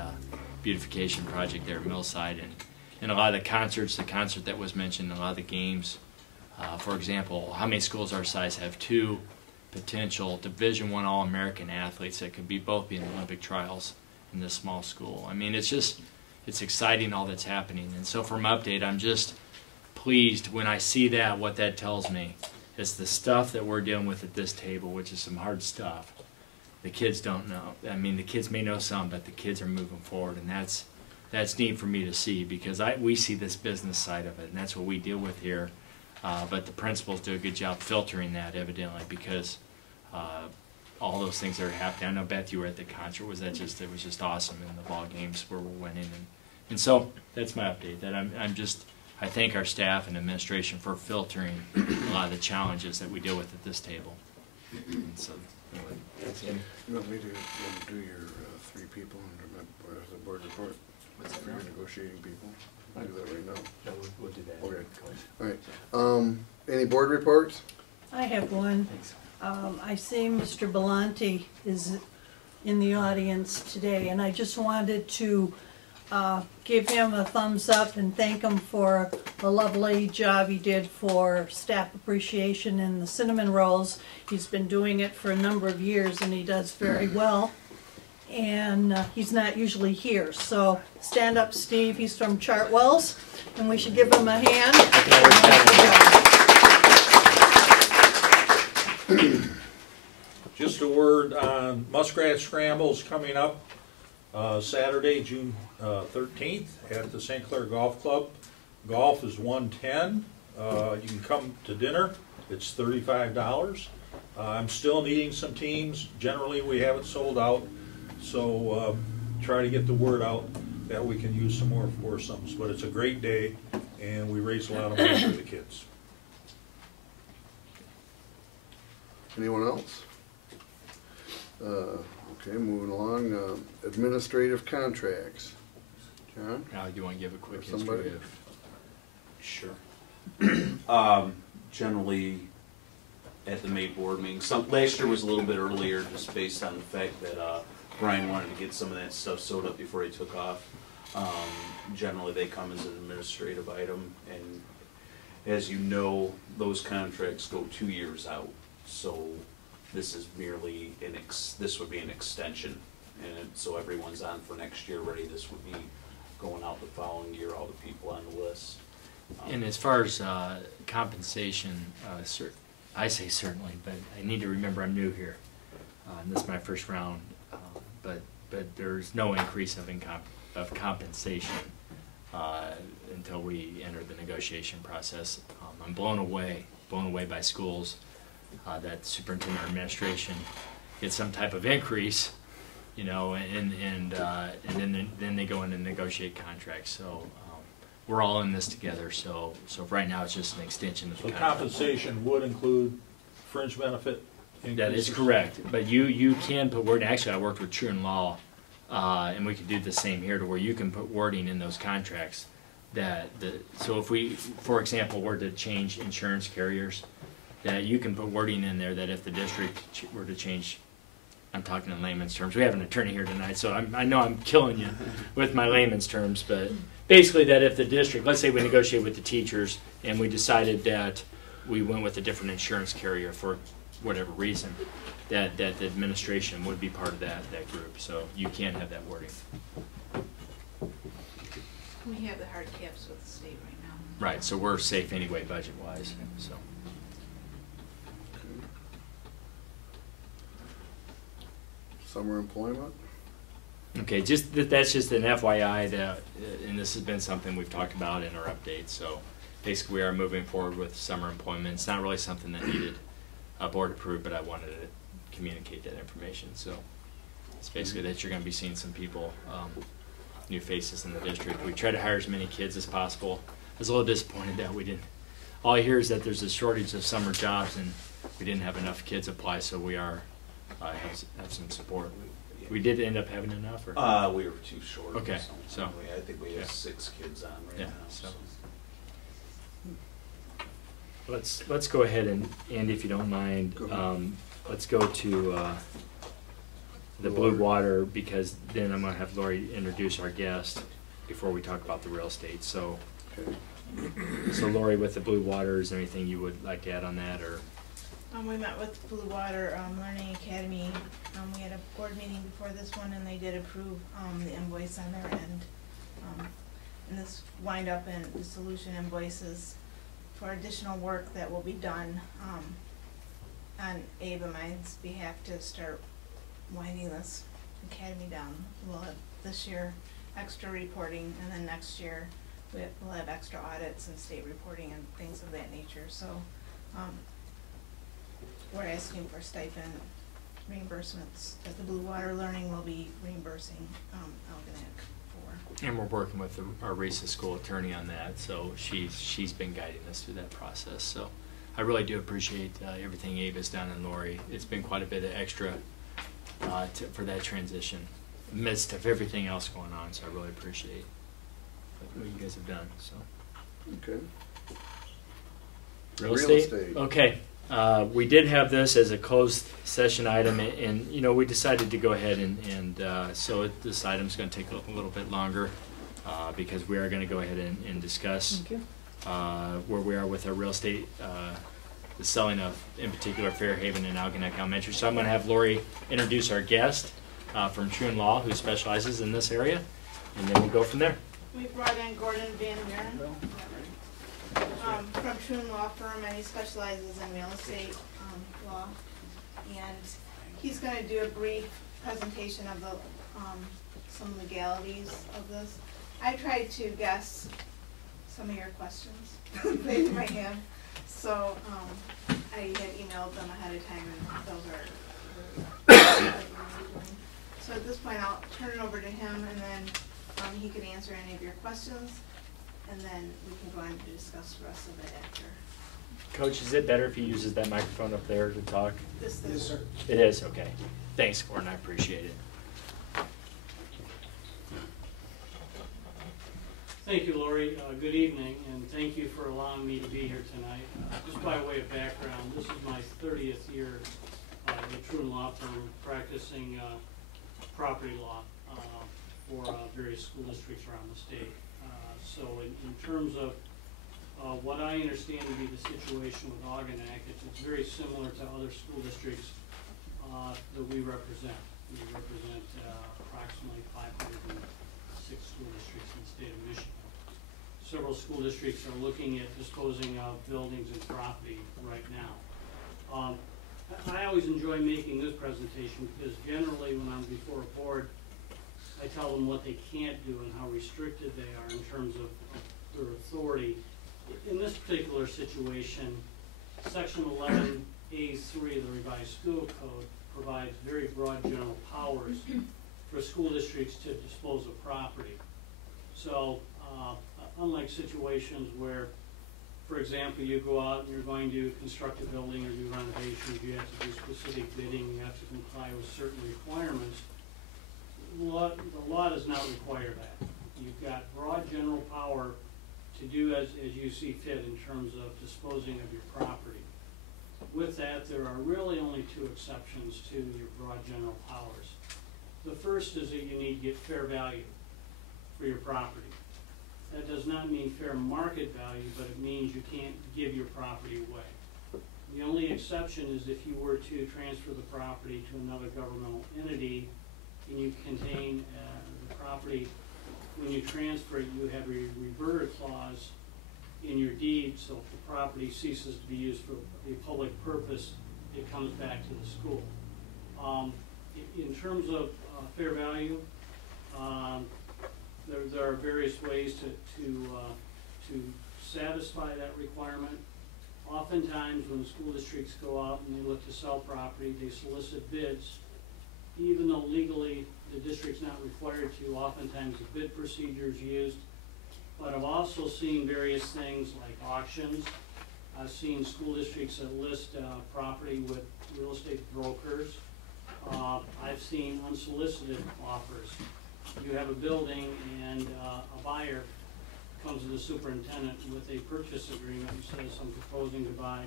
beautification project there at Millside, and a lot of the concerts, the concert that was mentioned, a lot of the games. For example, how many schools our size have 2 potential Division I All-American athletes that could be both be in the Olympic trials in this small school? I mean, it's exciting all that's happening. And so from Update, I'm just pleased when I see that. What that tells me is the stuff that we're dealing with at this table, which is some hard stuff, the kids don't know. I mean, the kids may know some, but the kids are moving forward, and that's neat for me to see, because we see this business side of it, and that's what we deal with here. But the principals do a good job filtering that, evidently, because all those things that are happening. I know, Beth, you were at the concert. It was just awesome in the ball games where we're winning, and so that's my update. That I thank our staff and administration for filtering a lot of the challenges that we deal with at this table. And so, anyway, that's it. You want me to do your 3 people under the board report? What's that? For your negotiating people? I'll do that right now. No, we'll do that. Okay. All right. Any board reports? I have one. Thanks. I see Mr. Belanti is in the audience today, and I just wanted to give him a thumbs up and thank him for the lovely job he did for staff appreciation in the cinnamon rolls. He's been doing it for a number of years, and he does very well. And he's not usually here, so stand up, Steve. He's from Chartwells, and we should give him a hand. Just a word on Muskrat Scrambles coming up Saturday, June 13th at the St. Clair Golf Club. Golf is $110. You can come to dinner. It's $35. I'm still needing some teams. Generally, we have it sold out. So try to get the word out that we can use some more foursomes. But it's a great day, and we raise a lot of money for the kids. Anyone else? Okay, moving along. Administrative contracts. John? Now, do you want to give a quick Or somebody? history of? Sure. Generally, at the May board meeting, last year was a little bit earlier, just based on the fact that Brian wanted to get some of that stuff sewed up before he took off. Generally, they come as an administrative item, and as you know, those contracts go 2 years out. So this is merely this would be an extension, and so everyone's on for next year ready. This would be going out the following year, all the people on the list. And as far as compensation, I say certainly, but I need to remember I'm new here. And this is my first round, but there's no increase of compensation until we enter the negotiation process. I'm blown away by schools that superintendent or administration get some type of increase, you know, and then they go in and negotiate contracts. So we're all in this together. So right now it's just an extension of the contract. Compensation would include fringe benefit increases? That is correct, but you can put wording. Actually, I worked with True and Law, and we could do the same here, to where you can put wording in those contracts so if we, for example, were to change insurance carriers, that you can put wording in there that if the district were to change, I'm talking in layman's terms. We have an attorney here tonight, so I know I'm killing you with my layman's terms, but basically that if the district, let's say we negotiate with the teachers and we decided that we went with a different insurance carrier for whatever reason, that the administration would be part of that group. So you can have that wording. We have the hard caps with the state right now. Right, so we're safe anyway budget-wise. So. Summer employment? Okay, that's just an FYI, and this has been something we've talked about in our updates. So basically we are moving forward with summer employment. It's not really something that needed a board approved, but I wanted to communicate that information. So it's basically that you're going to be seeing some people, new faces in the district. We try to hire as many kids as possible. I was a little disappointed that we didn't. All I hear is that there's a shortage of summer jobs, and we didn't have enough kids apply, so we are have some support. We did end up having enough, or? We were too short. Okay, so. I think we have 6 kids on right now. So. Let's go ahead and, Andy, if you don't mind, let's go to the blue water, because then I'm gonna have Lori introduce our guest before we talk about the real estate, so. Okay. So Lori, with the blue water, is there anything you would like to add on that, or? We met with Blue Water Learning Academy. We had a board meeting before this one, and they did approve the invoice on their end. And this wind up in the solution invoices for additional work that will be done on Abe and mine's behalf to start winding this academy down. We'll have this year extra reporting, and then next year we'll have extra audits and state reporting and things of that nature. So we're asking for stipend reimbursements that the Blue Water Learning will be reimbursing Algonac for. And we're working with our racist school attorney on that, so she's been guiding us through that process. So I really do appreciate everything Abe has done, and Lori. It's been quite a bit of extra for that transition, amidst of everything else going on. So I really appreciate what you guys have done. So Okay. real estate. Okay. We did have this as a closed session item, and you know, we decided to go ahead and so this item's going to take a little bit longer because we are going to go ahead and discuss where we are with our real estate, the selling of, in particular, Fairhaven and Algonac Elementary. So I'm going to have Lori introduce our guest from True Law, who specializes in this area, and then we'll go from there. We brought in Gordon Van Buren from True Law Firm, and he specializes in real estate law. And he's going to do a brief presentation of the some legalities of this. I tried to guess some of your questions that you might have, so I had emailed them ahead of time, and those are. So at this point, I'll turn it over to him, and then he can answer any of your questions, and then we can go on to discuss the rest of it after. Coach, is it better if he uses that microphone up there to talk? This is. Yes, sir. It is? Okay. Thanks, Gordon. I appreciate it. Thank you, Lori. Good evening, and thank you for allowing me to be here tonight. Just by way of background, this is my 30th year at True Law Firm practicing property law for various school districts around the state. So in terms of what I understand to be the situation with Algonac, it's very similar to other school districts that we represent. We represent approximately 506 school districts in the state of Michigan. Several school districts are looking at disposing of buildings and property right now. I always enjoy making this presentation because generally when I'm before a board, I tell them what they can't do and how restricted they are in terms of their authority. In this particular situation, Section 11A3 of the Revised School Code provides very broad general powers for school districts to dispose of property. So, unlike situations where, for example, you go out and you're going to construct a building or do renovations, you have to do specific bidding, you have to comply with certain requirements. The law does not require that. You've got broad general power to do as you see fit in terms of disposing of your property. With that, there are really only two exceptions to your broad general powers. The first is that you need to get fair value for your property. That does not mean fair market value, but it means you can't give your property away. The only exception is if you were to transfer the property to another governmental entity and you contain the property, when you transfer it, you have a reverter clause in your deed, so if the property ceases to be used for a public purpose, it comes back to the school. In terms of fair value, there are various ways to satisfy that requirement. Oftentimes when school districts go out and they look to sell property, they solicit bids. Even though legally the district's not required to, oftentimes a bid procedure is used. But I've also seen various things like auctions. I've seen school districts that list property with real estate brokers. I've seen unsolicited offers. You have a building and a buyer comes to the superintendent with a purchase agreement and says, I'm proposing to buy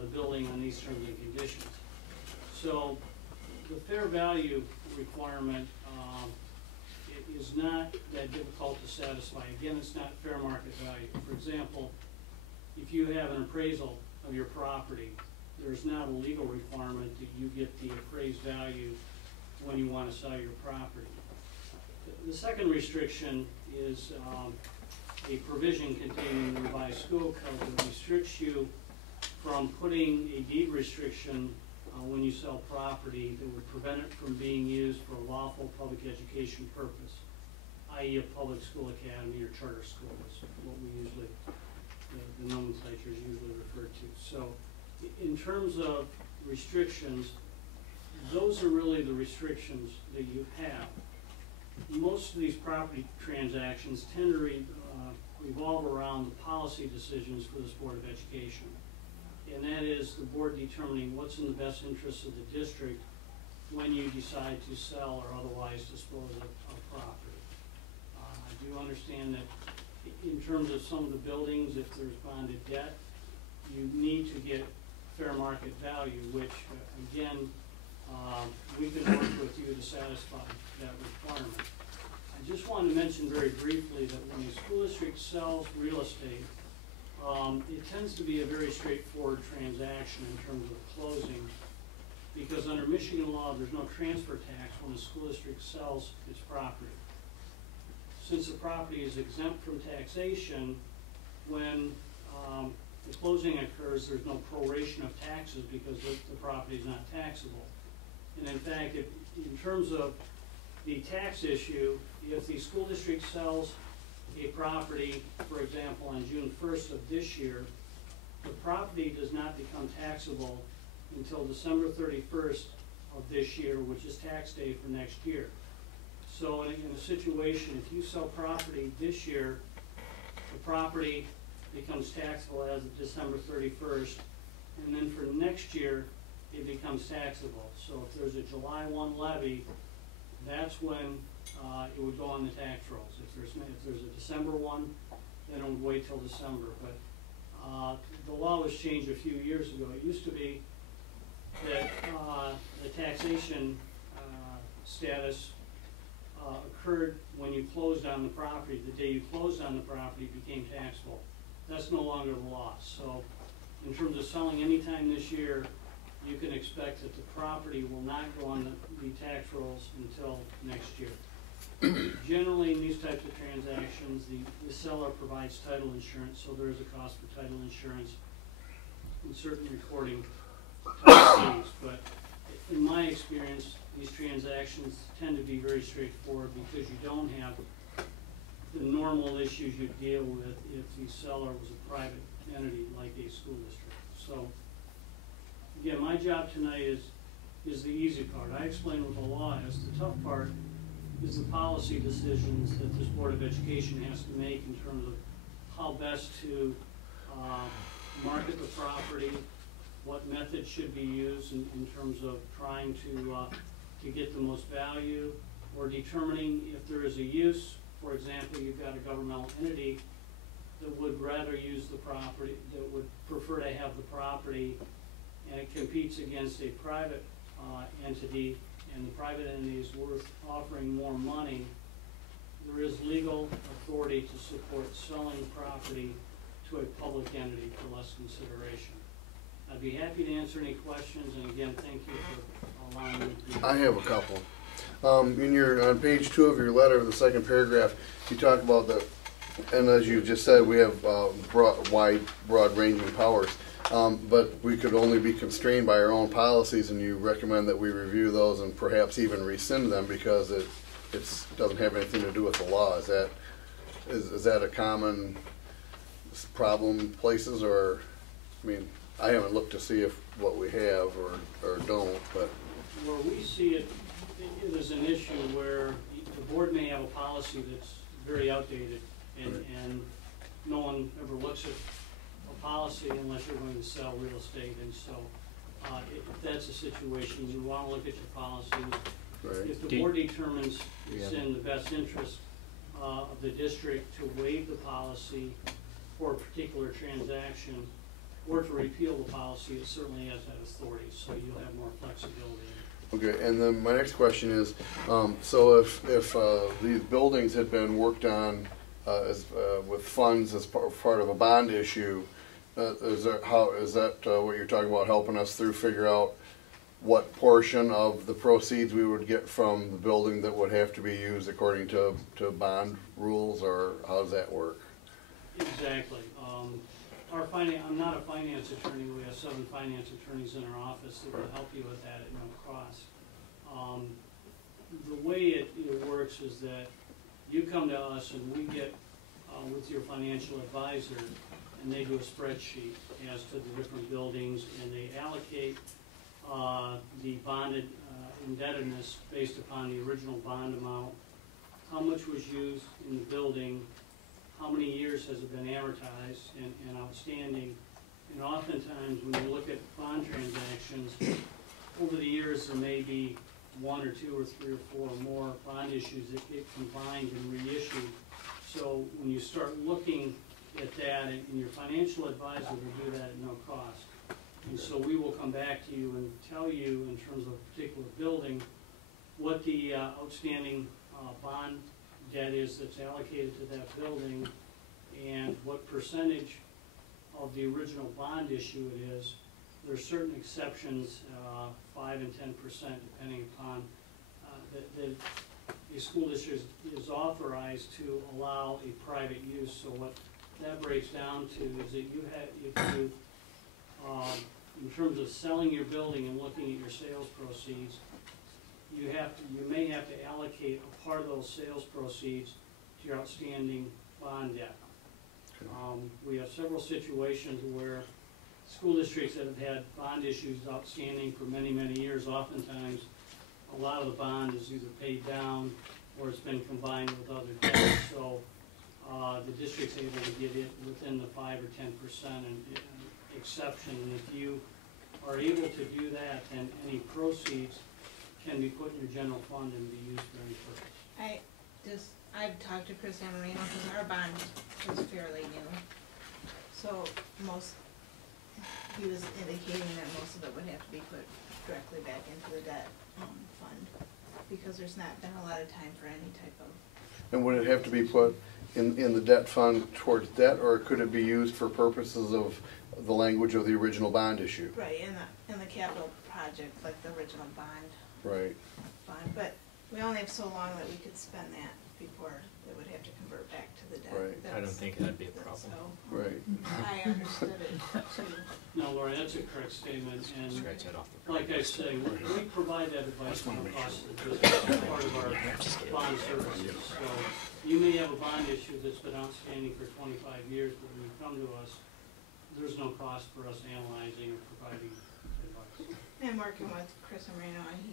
the building on these terms and conditions. So the fair value requirement is not that difficult to satisfy. Again, it's not fair market value. For example, if you have an appraisal of your property, there's not a legal requirement that you get the appraised value when you want to sell your property. The second restriction is a provision contained in the revised school code that restricts you from putting a deed restriction when you sell property that would prevent it from being used for a lawful public education purpose, i.e. a public school academy or charter school is what we usually, the nomenclature is usually referred to. So in terms of restrictions, those are really the restrictions that you have. Most of these property transactions tend to revolve around the policy decisions for this Board of Education. And that is the board determining what's in the best interest of the district when you decide to sell or otherwise dispose of property. I do understand that in terms of some of the buildings, if there's bonded debt, you need to get fair market value, which again, we can work with you to satisfy that requirement. I just want to mention very briefly that when a school district sells real estate, it tends to be a very straightforward transaction in terms of closing, because under Michigan law, there's no transfer tax when a school district sells its property. Since the property is exempt from taxation, when the closing occurs, there's no proration of taxes because the property is not taxable. And in fact, in terms of the tax issue, if the school district sells a property, for example, on June 1st of this year, the property does not become taxable until December 31st of this year, which is tax day for next year. So in a situation, if you sell property this year, the property becomes taxable as of December 31st, and then for next year, it becomes taxable. So if there's a July 1 levy, that's when it would go on the tax rolls. If there's a December 1, then it would wait till December. But the law was changed a few years ago. It used to be that the taxation status occurred when you closed on the property. The day you closed on the property became taxable. That's no longer the law. So in terms of selling anytime this year, you can expect that the property will not go on the tax rolls until next year. Generally, in these types of transactions, the seller provides title insurance, so there is a cost for title insurance and certain recording type fees. But in my experience, these transactions tend to be very straightforward because you don't have the normal issues you deal with if the seller was a private entity like a school district. So again, my job tonight is the easy part. I explain what the law is. The tough part is the policy decisions that this Board of Education has to make in terms of how best to market the property, what methods should be used in terms of trying to get the most value, or determining if there is a use. For example, you've got a governmental entity that would rather use the property, that would prefer to have the property, and it competes against a private entity, and the private entity is worth offering more money. There is legal authority to support selling property to a public entity for less consideration. I'd be happy to answer any questions, and again, thank you for allowing me to do that. I have a couple. On page 2 of your letter, the second paragraph, you talk about and as you just said, we have broad-ranging powers. But we could only be constrained by our own policies, and you recommend that we review those and perhaps even rescind them because it doesn't have anything to do with the law. Is that a common problem places, or, I mean, I haven't looked to see if what we have or don't, but. Where we see it is an issue where the board may have a policy that's very outdated, and no one ever looks at policy unless you're going to sell real estate. And so if that's a situation, you want to look at your policies. Right. If the board determines it's in the best interest of the district to waive the policy for a particular transaction or to repeal the policy, it certainly has that authority, so you'll have more flexibility. Okay, and then my next question is, so if these buildings had been worked on with funds as part of a bond issue, is that what you're talking about, helping us through figure out what portion of the proceeds we would get from the building that would have to be used according to bond rules, or how does that work? Exactly. I'm not a finance attorney. We have 7 finance attorneys in our office that will help you with that at no cost. The way it works is that you come to us and we get with your financial advisor, and they do a spreadsheet as to the different buildings, and they allocate the bonded indebtedness based upon the original bond amount, how much was used in the building, how many years has it been amortized and outstanding. And oftentimes when you look at bond transactions, over the years there may be 1 or 2 or 3 or 4 or more bond issues that get combined and reissued. So when you start looking at that, and your financial advisor will do that at no cost. And so we will come back to you and tell you in terms of a particular building what the outstanding bond debt is that's allocated to that building, and what percentage of the original bond issue it is. There are certain exceptions, 5 and 10%, depending upon the school district is authorized to allow a private use. So what that breaks down to is that if you in terms of selling your building and looking at your sales proceeds, you may have to allocate a part of those sales proceeds to your outstanding bond debt. We have several situations where school districts that have had bond issues outstanding for many, many years, oftentimes a lot of the bond is either paid down or it's been combined with other debts. So the district's able to get it within the 5 or 10% exception. And if you are able to do that, then any proceeds can be put in your general fund and be used for any purpose. I've talked to Chris Amarino because our bond was fairly new. So he was indicating that most of it would have to be put directly back into the debt fund, because there's not been a lot of time for any type of. And would it have to be put in the debt fund towards debt, or could it be used for purposes of the language of the original bond issue? Right, in the capital project, like the original bond. Right. Fund, but we only have so long that we could spend that before they would have to convert back to the debt. Right. I don't think that'd be a problem. Right. I understood it too. No, Lori, that's a correct statement, and Scratch that off the like I say, we provide that advice on the cost of the business as part of our bond services. So you may have a bond issue that's been outstanding for 25 years, but when you come to us, there's no cost for us analyzing or providing advice. I'm working with Chris Amarino, and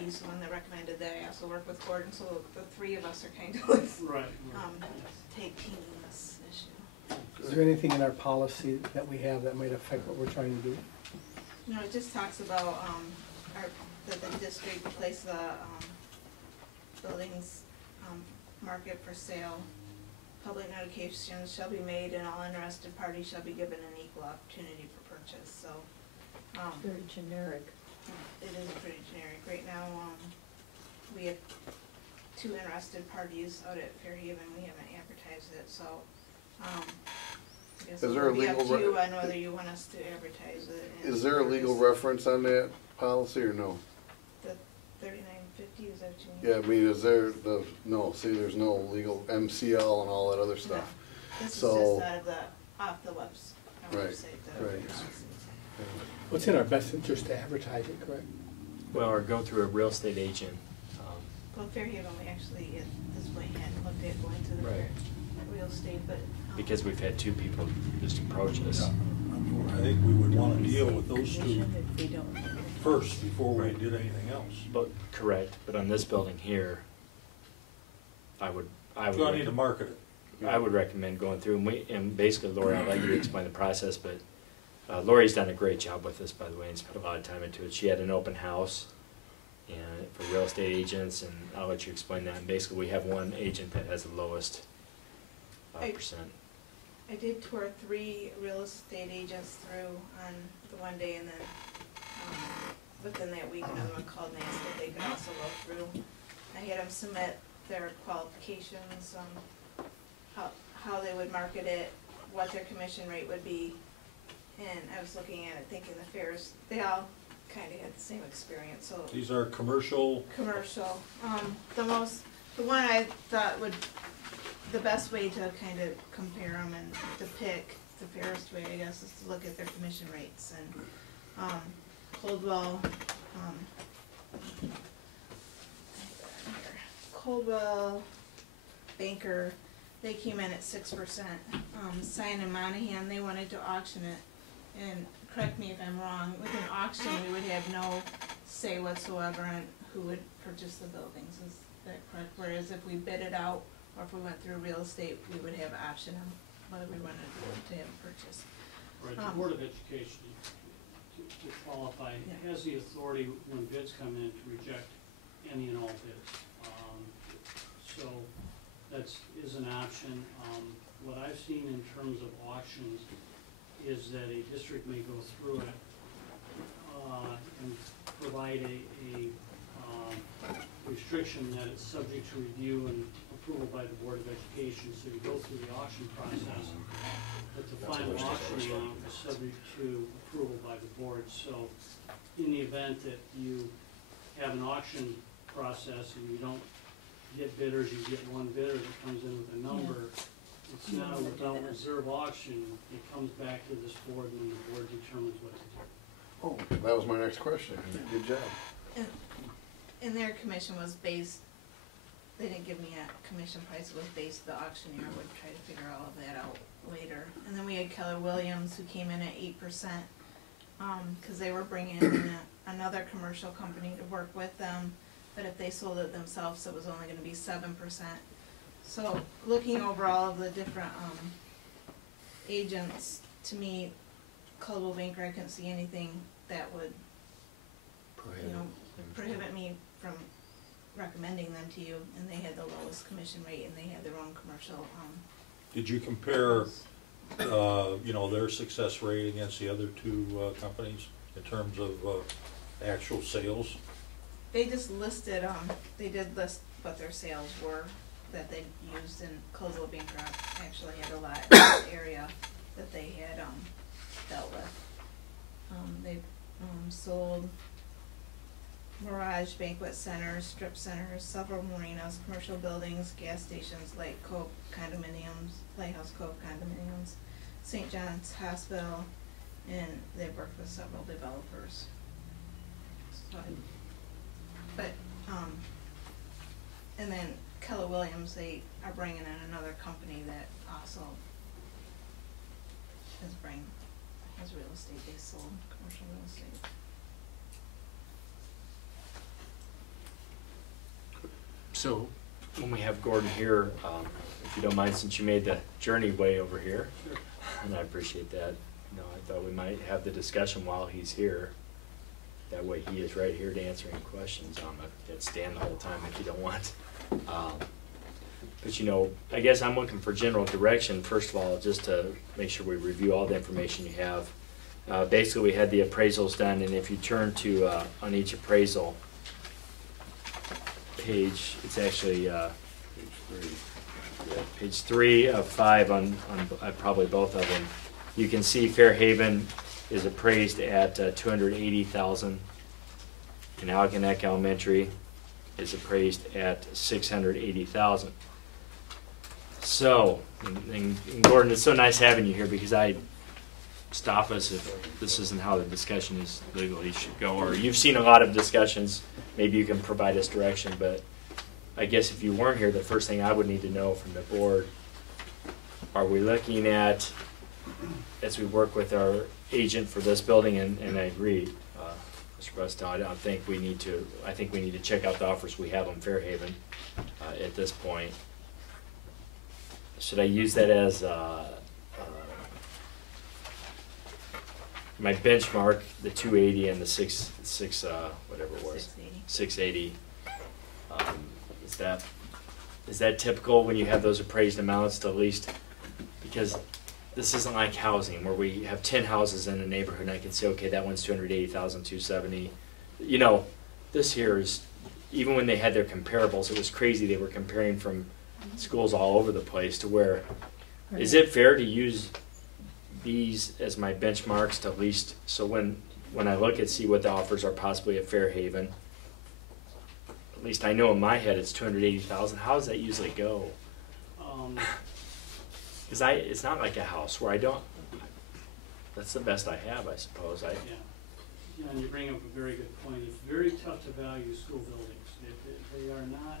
he's the one that recommended that I also work with Gordon, so the 3 of us are kind of right. take team in this issue. Is there anything in our policy that we have that might affect what we're trying to do? No, it just talks about that the district place the buildings market for sale. Public notifications shall be made, and all interested parties shall be given an equal opportunity for purchase. So Very generic. it is pretty generic. Right now, we have 2 interested parties out at Fairhaven. We haven't advertised it, so I guess Is there a it'll be up legal to you on whether you want us to advertise it. and Is there a legal reference on that policy, or no? The 3950, is that what you mean? Yeah, I mean, is there there's no legal MCL and all that other stuff. No. This So, is just off the website. Right, right. What's in our best interest to advertise it, correct? Well, or go through a real estate agent. Well, Fairhaven, we actually, at this point, hadn't looked at going to the Right. real estate, but. Because we've had 2 people just approach us. I think we would want to deal with those 2 first before we did anything else. But correct, but on this building here, I would. Do I need to market it? I would recommend going through, and basically, Lori, I'll let you explain the process, but Lori's done a great job with this, by the way, and spent a lot of time into it. She had an open house and for real estate agents, and I'll let you explain that. And basically, we have one agent that has the lowest percent. I did tour 3 real estate agents through on the one day, and then within that week, another one called and asked if they could also go through. I had them submit their qualifications, how they would market it, what their commission rate would be. And I was looking at it thinking the fairs, they all kinda had the same experience, so. These are commercial, Commercial. The one I thought would, the best way to kind of compare them and to pick the fairest way, I guess, is to look at their commission rates. And Coldwell, Banker, they came in at 6%. Sign and Monahan, they wanted to auction it. And correct me if I'm wrong, with an auction, we would have no say whatsoever on who would purchase the buildings, is that correct? Whereas if we bid it out, or if we went through real estate, we would have option on whether we wanted to have a purchase. Right, the Board of Education, to qualify, has the authority when bids come in to reject any and all bids. So is an option. What I've seen in terms of auctions is that a district may go through it and provide a restriction that it's subject to review and approval by the Board of Education. So you go through the auction process, but the final auction amount is subject to approval by the board. So in the event that you have an auction process and you don't get bidders, you get one bidder that comes in with a number, it's not a without reserve auction, it comes back to this board and then the board determines what to do. Oh, that was my next question. Good job. And their commission was based, they didn't give me a commission price, it was based, the auctioneer would try to figure all of that out later. And then we had Keller Williams who came in at 8%, cause they were bringing in another commercial company to work with them, but if they sold it themselves, it was only gonna be 7%. So looking over all of the different, agents, to me, Coldwell Banker, I couldn't see anything that would, prohibit me from recommending them to you, and they had the lowest commission rate, and they had their own commercial, did you compare, their success rate against the other two companies in terms of actual sales? they just listed, they did list what their sales were that they used, and Coldwell Banker actually had a lot in this area that they had, dealt with. They sold Mirage Banquet Centers, strip centers, several marinas, commercial buildings, gas stations, Lake Cove condominiums, Lighthouse Cove condominiums, St. John's Hospital, and they've worked with several developers. So, and then Keller Williams, they are bringing in another company that also has real estate, they sold commercial real estate. So, when we have Gordon here, if you don't mind, since you made the journey way over here, and I appreciate that, I thought we might have the discussion while he's here. That way he is right here to answer any questions. I can stand the whole time if you don't want. But I guess I'm looking for general direction, first of all, just to make sure we review all the information you have. Basically, we had the appraisals done, and if you turn to, on each appraisal page, it's actually page 3 of 5 on probably both of them. You can see Fairhaven is appraised at $280,000, and Algonac Elementary is appraised at $680,000. So, and Gordon, it's so nice having you here, because stop us if this isn't how the discussion is legally should go, or you've seen a lot of discussions, maybe you can provide us direction, but I guess if you weren't here, the first thing I would need to know from the board, are we looking at, as we work with our agent for this building, and I agree, Mr. Bustow, I think we need to check out the offers we have on Fairhaven at this point. Should I use that as my benchmark, the 280 and the 680? Is that typical when you have those appraised amounts to at least, because this isn't like housing where we have 10 houses in a neighborhood and I can say, okay, that one's 280,000, 270. you know, this here is, even when they had their comparables, it was crazy. They were comparing from schools all over the place to where, is it fair to use these as my benchmarks to at least, so when I look at, see what the offers are possibly at Fairhaven, at least I know in my head it's 280,000. How does that usually go? Because it's not like a house where I don't, that's the best I have, I suppose. Yeah, and you bring up a very good point. It's very tough to value school buildings. They are not,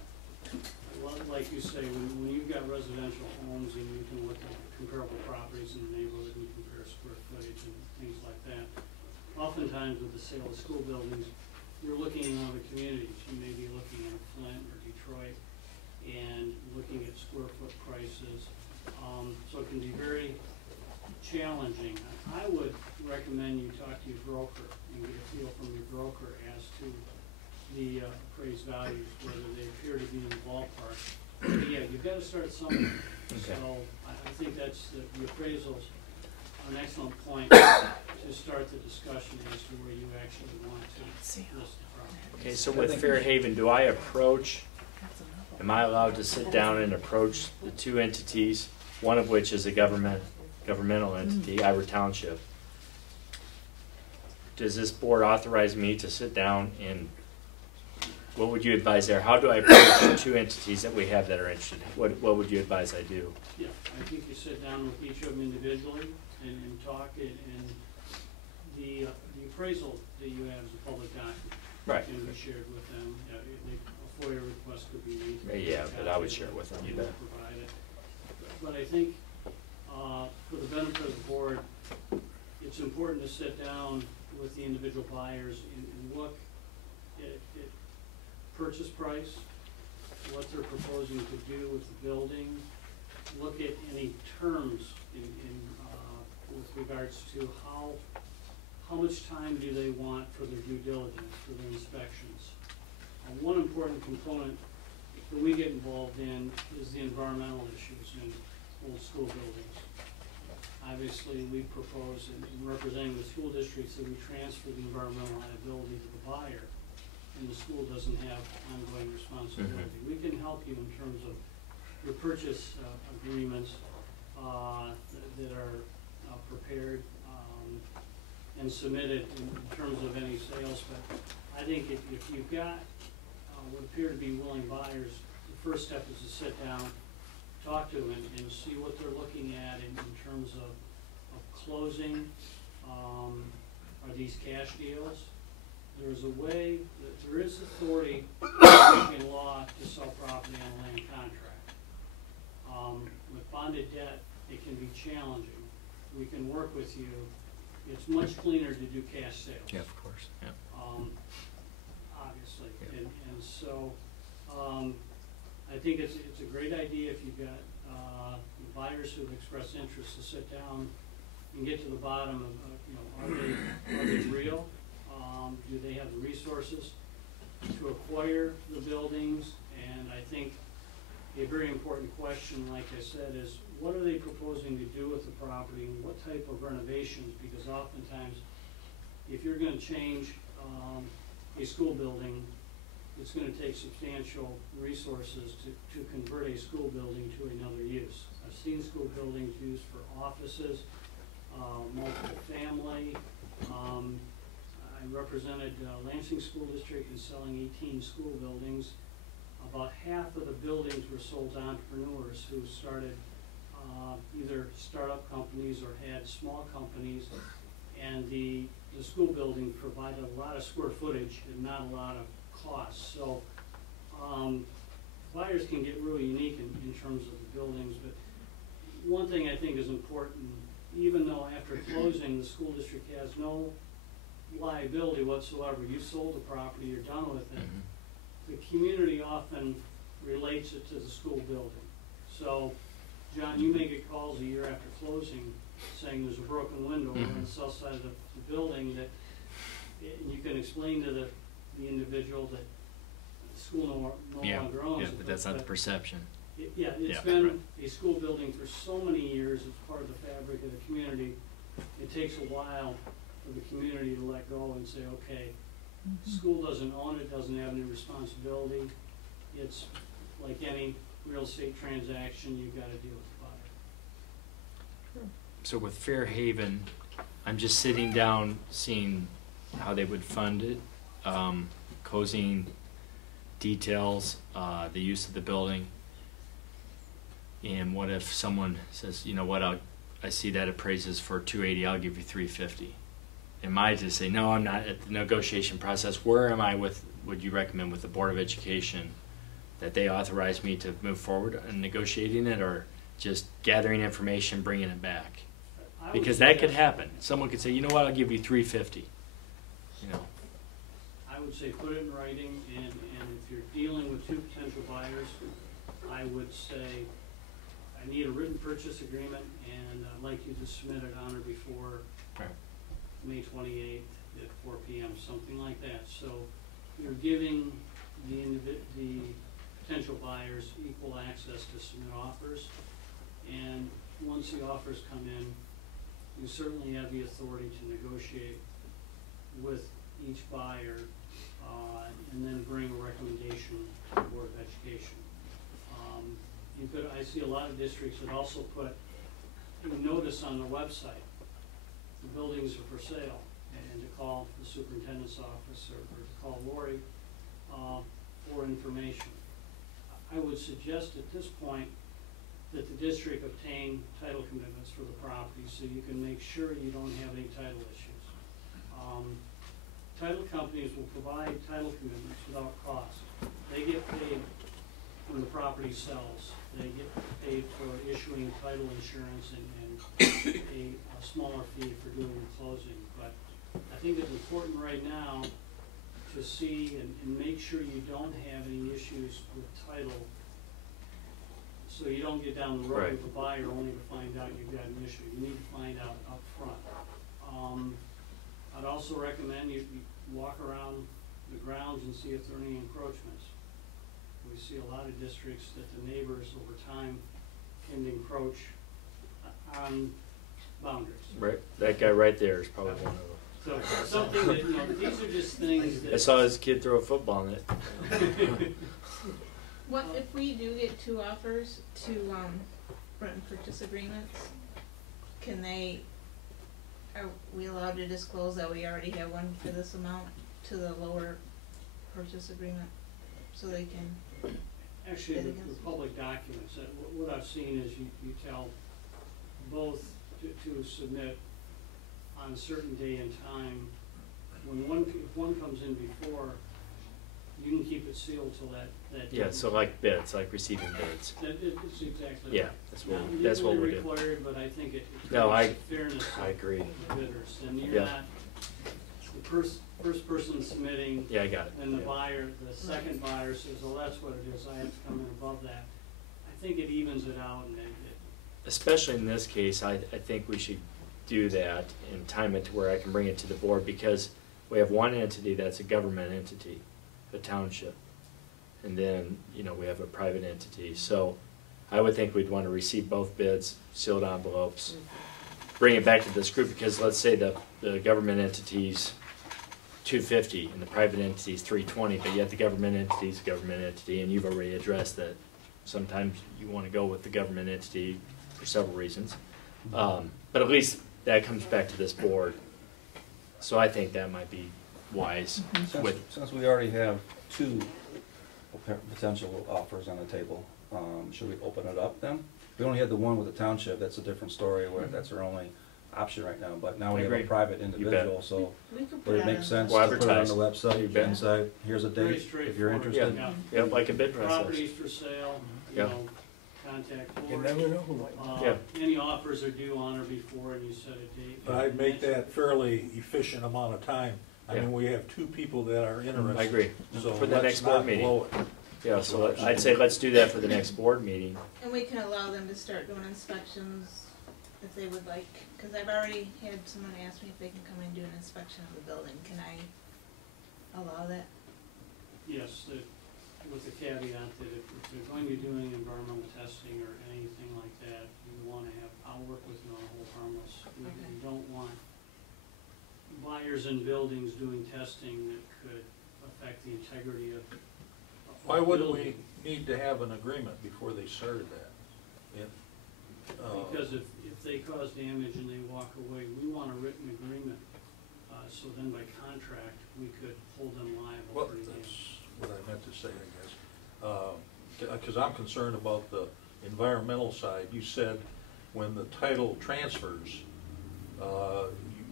like you say, when you've got residential homes and you can look at comparable properties in the neighborhood and compare square footage and things like that. Oftentimes with the sale of school buildings, you're looking in other communities. You may be looking at Flint or Detroit and looking at square foot prices. So it can be very challenging. I would recommend you talk to your broker and get a feel from your broker as to the appraised values, whether they appear to be in the ballpark. But yeah, you've got to start somewhere. Okay. So I think that's the appraisals are an excellent point to start the discussion as to where you actually want to list the property. Okay, so with Fairhaven, do I approach, am I allowed to sit down and approach the two entities, one of which is a governmental entity, Ivor Township? Does this board authorize me to sit down and, what would you advise there? How do I approach the two entities that we have that are interested? What would you advise I do? Yeah, I think you sit down with each of them individually and talk, and the appraisal that you have is a public document. Right. And be shared with them. A FOIA request could be made. Yeah, but I would share it with them. You bet. Provide it. But I think for the benefit of the board, it's important to sit down with the individual buyers and look at purchase price, what they're proposing to do with the building, look at any terms with regards to how much time do they want for their due diligence, for their inspections. One important component that we get involved in is the environmental issues in old school buildings. Obviously, we propose, in representing the school districts, that we transfer the environmental liability to the buyer, and the school doesn't have ongoing responsibility. We can help you in terms of your purchase agreements that are prepared and submitted in terms of any sales. But I think if you've got what appear to be willing buyers, the first step is to sit down, talk to them, and see what they're looking at in terms of closing. Are these cash deals? There's a way that there is authority in law to sell property on a land contract. With bonded debt, it can be challenging. We can work with you. It's much cleaner to do cash sales. Yeah, of course. Yeah. Obviously, yeah. And so I think it's a great idea if you've got buyers who've expressed interest to sit down and get to the bottom of are they real? Do they have the resources to acquire the buildings? And I think a very important question, like I said, is what are they proposing to do with the property and what type of renovations? Because oftentimes, if you're going to change a school building, it's going to take substantial resources to convert a school building to another use. I've seen school buildings used for offices, multiple family. I represented Lansing School District in selling 18 school buildings. About half of the buildings were sold to entrepreneurs who started either startup companies or had small companies, and the school building provided a lot of square footage and not a lot of cost. So buyers can get really unique in terms of the buildings, but one thing I think is important, even though after closing the school district has no liability whatsoever, you sold the property, you're done with it, the community often relates it to the school building. So, John, you may get calls a year after closing saying there's a broken window on the south side of the building, that you can explain to the individual that the school no longer owns it. Yeah, but that's not the perception. It's been a school building for so many years. It's part of the fabric of the community. It takes a while for the community to let go and say, okay, School doesn't own it, doesn't have any responsibility. It's like any real estate transaction, you've gotta deal with the buyer. So with Fairhaven, I'm just sitting down, seeing how they would fund it, closing details, the use of the building. And what if someone says, you know what, I see that appraises for 280, I'll give you 350. Am I to say, no, I'm not at the negotiation process? Where am I with, would you recommend with the Board of Education, that they authorize me to move forward in negotiating it, or just gathering information, bringing it back? Because that could happen. Someone could say, you know what, I'll give you 350. You know. I would say put it in writing, and if you're dealing with two potential buyers, I would say, I need a written purchase agreement, and I'd like you to submit it on or before May 28th at 4 p.m., something like that. So you're giving the potential buyers equal access to submit offers, and once the offers come in, you certainly have the authority to negotiate with each buyer, and then bring a recommendation to the Board of Education. I see a lot of districts that also put a notice on their website, the buildings are for sale, and to call the superintendent's office or to call Lori for information. I would suggest at this point that the district obtain title commitments for the property so you can make sure you don't have any title issues. Title companies will provide title commitments without cost. They get paid when the property sells. They get paid for issuing title insurance and a smaller fee for doing the closing. But I think it's important right now to see and make sure you don't have any issues with title, so you don't get down the road with the buyer only to find out you've got an issue. You need to find out up front. I'd also recommend you walk around the grounds and see if there are any encroachments. We see a lot of districts that the neighbors over time can encroach on boundaries. Right, that guy right there is probably one of them. So something that, you know, these are just things that. I saw his kid throw a football in it. What if we do get two offers to rent and purchase agreements? Are we allowed to disclose that we already have one for this amount to the lower purchase agreement, so they can? Actually, the public documents, what I've seen is you tell both to submit on a certain day and time. If one comes in before, you can keep it sealed till that Yeah, so like bids, like receiving bids. It's exactly. Yeah, that's what we do. Not legally required, but I think it No, creates fairness. I agree. To the bidders, and you're not the first person submitting. Yeah, I got it. And the buyer, the second buyer says, "Well, that's what it is. I have to come in above that." I think it evens it out, and especially in this case, I think we should do that and time it to where I can bring it to the board, because we have one entity that's a government entity, a township, and then, you know, we have a private entity. So I would think we'd want to receive both bids, sealed envelopes, bring it back to this group, because let's say the government entity's 250 and the private entity's 320, but yet the government entity's a government entity, and you've already addressed that sometimes you want to go with the government entity for several reasons. But at least that comes back to this board. So I think that might be wise. Since we already have two potential offers on the table, should we open it up then? We only had the one with the township, that's a different story, where that's our only option right now, but now we have a private individual, so would it make sense to put it on the website, inside, here's a date, if you're interested? Yeah, like a bid process. properties for sale, you know, contact You Lori. never know who might. Any offers are due on or before, and you set a date. But I'd make that fairly efficient amount of time. I mean, we have two people that are interested. I agree. So For the let's next board not meeting. blow it. Yeah, so I'd say let's do that for the next board meeting. And we can allow them to start doing inspections if they would like, because I've already had someone ask me if they can come and do an inspection of the building. Can I allow that? Yes, with the caveat that if they're going to be doing environmental testing or anything like that, you want to have, I'll work with you on a hold harmless. We don't want buyers in buildings doing testing that could affect the integrity of. Why wouldn't we building. need to have an agreement before they started that? Because if they cause damage and they walk away, we want a written agreement. So then by contract, we could hold them liable Well, for the that's damage. what I meant to say, I guess. Because I'm concerned about the environmental side. You said when the title transfers,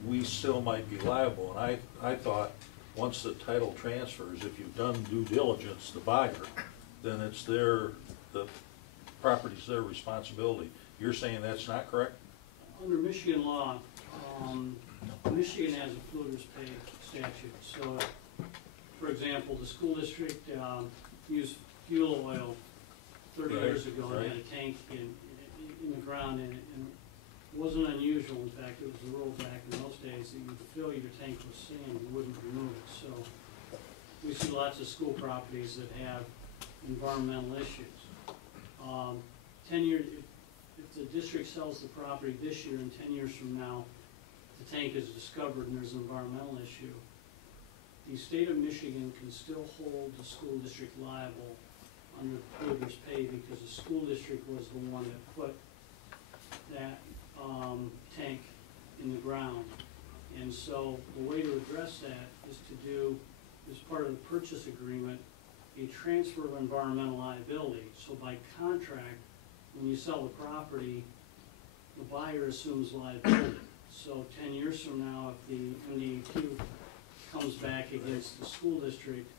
we still might be liable. And I thought, once the title transfers, if you've done due diligence, the buyer, then it's the property's their responsibility. You're saying that's not correct? Under Michigan law, Michigan has a polluter's pay statute. So, for example, the school district used fuel oil 30 years ago and had a tank in the ground, and it wasn't unusual. In fact, it was the rule back in those days that you could fill your tank with sand, you wouldn't remove it. So we see lots of school properties that have environmental issues. 10 years, if the district sells the property this year and 10 years from now, the tank is discovered and there's an environmental issue, the state of Michigan can still hold the school district liable under polluter's pay because the school district was the one that put that tank in the ground. And so the way to address that is to do, as part of the purchase agreement, a transfer of environmental liability. So by contract, when you sell the property, the buyer assumes liability. So 10 years from now, if the MDEQ comes back against the school district,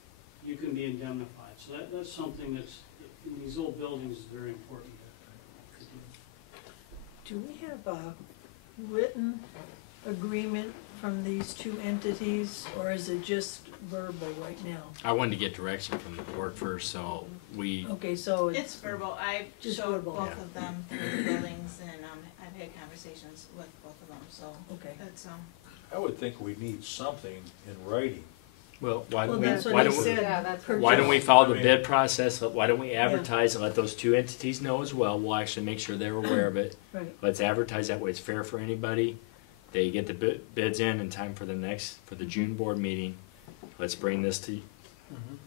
you can be indemnified. So that's something that's, in these old buildings, is very important to do. Do we have a written agreement from these two entities, or is it just verbal right now? I wanted to get direction from the board first, so we. Okay, so It's verbal. I Just showed verbal. both Yeah. of them through the buildings, and I've had conversations with both of them, so. Okay. That's, I would think we need something in writing. Well, why Well, don't we, that's what why he don't we, said. Yeah, that's why don't we follow the I mean- bid process? Why don't we advertise and let those two entities know as well? We'll actually make sure they're aware of it. Right. Let's advertise that way it's fair for anybody. They get the bids in time for the June board meeting. Let's bring this to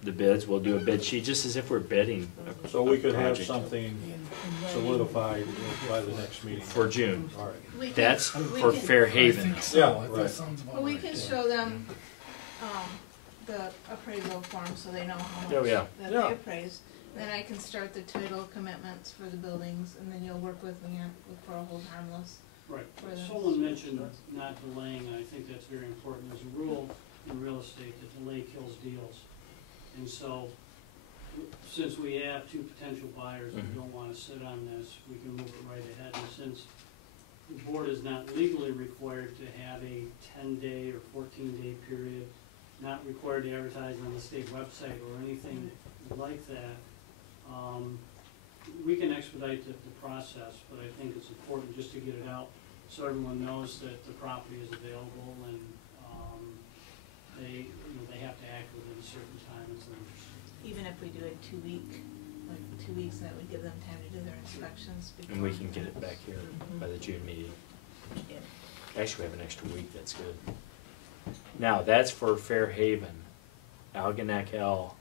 the bids. We'll do a bid sheet just as if we're bidding. So we could have project. something solidified by the next meeting. For June. All right. we can- That's we for can- Fairhaven. Yeah, right. Well, we can show them, the appraisal form so they know how Oh, much yeah. that Yeah. they appraised. Then I can start the title commitments for the buildings, and then you'll work with me for a hold harmless. Right. For them. Someone mentioned not delaying, and I think that's very important. There's a rule in real estate that delay kills deals. And so, since we have two potential buyers who don't want to sit on this, we can move it right ahead. And since the board is not legally required to have a 10-day or 14-day period, not required to advertise on the state website or anything like that, we can expedite the process, but I think it's important just to get it out so everyone knows that the property is available and they have to act within a certain time and limits. Even if we do it 2 weeks, that would give them time to do their inspections. And we can get it back here by the June meeting. Actually, we have an extra week, that's good. Now, that's for Fairhaven. Algonac L,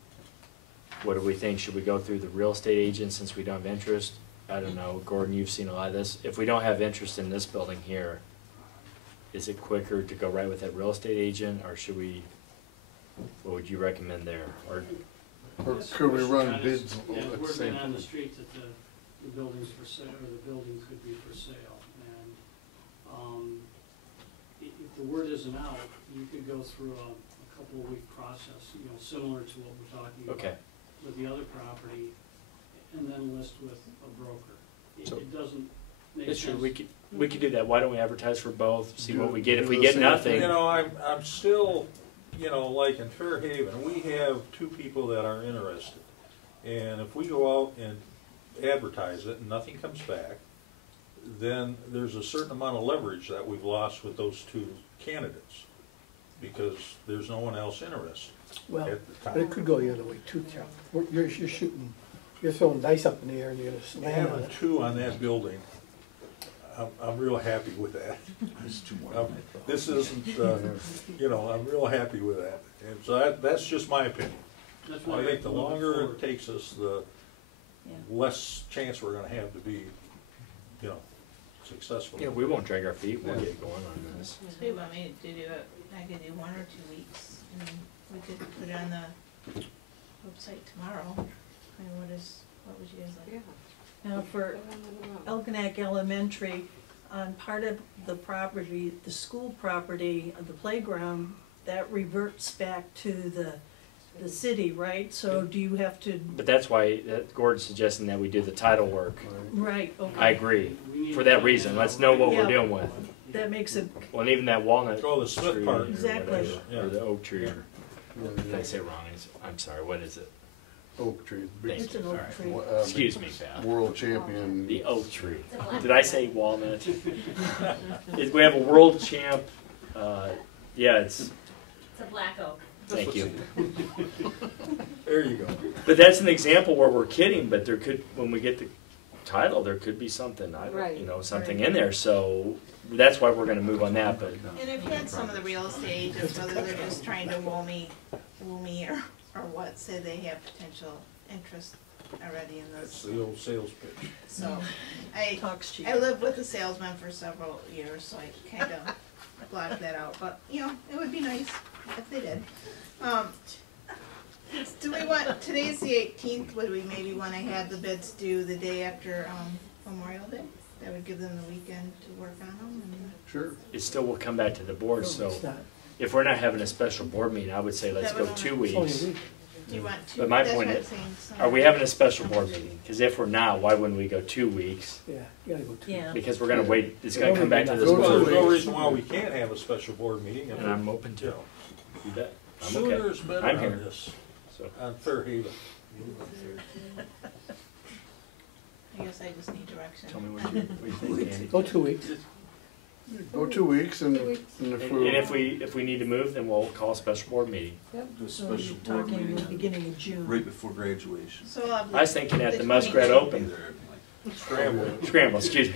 what do we think? Should we go through the real estate agent since we don't have interest? I don't know, Gordon, you've seen a lot of this. If we don't have interest in this building here, is it quicker to go right with that real estate agent, or should we, what would you recommend there? Or Or could we run bids Yeah, at the word same been on the time? street that the building's for sale, or the building could be for sale. And if the word isn't out, you could go through a couple of week process, similar to what we're talking about. Okay. With the other property, and then list with a broker. So- It doesn't make it's true, sense. we could do that. Why don't we advertise for both, see what we get? If Do we the get same nothing, You know, I'm still, like in Fairhaven, we have two people that are interested. And if we go out and advertise it and nothing comes back, then there's a certain amount of leverage that we've lost with those two candidates. Because there's no one else interested Well, at the but it time. could go the other way too, Chuck. You're shooting, you're throwing dice up in the air and you're gonna land on Having it. two on that building, I'm real happy with that. There's two more. This isn't, you know, I'm real happy with that. And so that's just my opinion. That's why I we think have the to look longer forward. it takes us, the less chance we're gonna have to be, you know, successful. Yeah, we won't drag our feet, we'll get going on this. So you want me to do it, I could do 1 or 2 weeks, and we could put it on the website tomorrow. I mean, what would you guys like? Now, for Algonac Elementary, on part of the property, the school property, the playground, that reverts back to the city, right? So do you have to, But that's why Gordon's suggesting that we do the title work. right, okay. I agree, for that reason, let's know what we're Yeah. dealing with. That makes it, Well, and even that walnut Oh, the Smith tree part. or Exactly. whatever, Yeah. or the oak tree, or, Yeah, did I say it wrong? I'm sorry, what is it? Oak tree. Thank It's you, an all oak right. tree. Excuse me, Val. World champion. The oak tree. Did I say walnut? We have a world champ, yeah, It's a black oak. thank you. There you go. But that's an example where we're kidding, but there could, when we get the title, there could be something, Right, you know, something right. in there, so that's why we're gonna move on that, but. And if you had some of the real estate agents, whether they're just trying to woo me or what, say they have potential interest already in That's this. the old sales pitch. So, I talks cheap. I lived with a salesman for several years, so I kind of blocked that out, but, you know, it would be nice if they did. Do we want, today's the 18th, would we maybe wanna have the bids due the day after, Memorial Day? That would give them the weekend to work on them and. Sure. It still will come back to the board, so It's not. if we're not having a special board meeting, I would say let's That go would 2 only- It's only weeks. a week. Do you want two? But my That's point what is, I'm saying, so- are we having a special board meeting? Because if we're not, why wouldn't we go 2 weeks? Yeah, you gotta go to. Yeah. Because we're gonna wait, it's gonna come back to this Well, board. there's no reason why we can't have a special board meeting. And I'm open to You it. know, You bet. I'm sooner okay. is better I'm on here. this, So, on Fairhaven. I guess I just need direction. tell me what you think, Andy. Go 2 weeks. Go 2 weeks and, Two weeks. and if And we're. if we need to move, then we'll call a special board meeting. Yep, Do a so you're special board talking meeting the beginning of June. right before graduation. So I'll have I was thinking at the 20th. Muskrat Open. Scramble. Scramble, excuse me.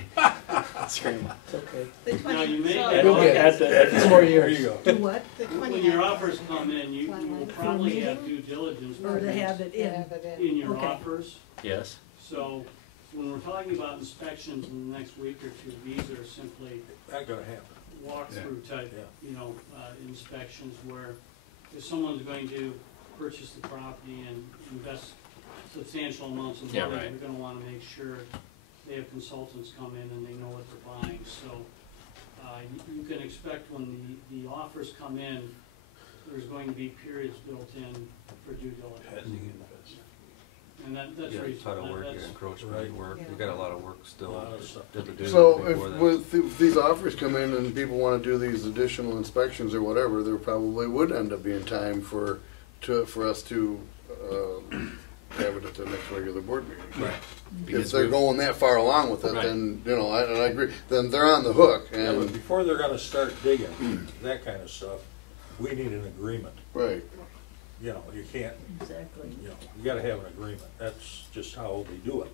Scramble. It's okay. The Now, you 20th, may, so- You'll get At the, 4 There years. you go. Do what? The when 20th. your offers come in, you will For probably have meeting? due diligence Or to have it in? Have it in. in your Okay. offers. yes, So when we're talking about inspections in the next week or two, these are simply Not gonna happen. walkthrough type, Yeah. you know, inspections where if someone's going to purchase the property and invest substantial amounts of Yeah, money, right. we're gonna wanna make sure they have consultants come in and they know what they're buying. So, you can expect when the offers come in, there's going to be periods built in for due diligence. And that's Yeah, reasonable. title work, your That's- encroachment work, you got a lot of work still A lot of stuff to do So before if, that. if these offers come in and people wanna do these additional inspections or whatever, there probably would end up being time for us to, have it at the next regular board meeting. Right. If Because they're we- going that far along with it, Right. then, you know, and I agree, then they're on the hook, Yeah, but and, before they're gonna start digging, that kind of stuff, we need an agreement. right. You know, you can't, Exactly. you know, you gotta have an agreement. That's just how they do it.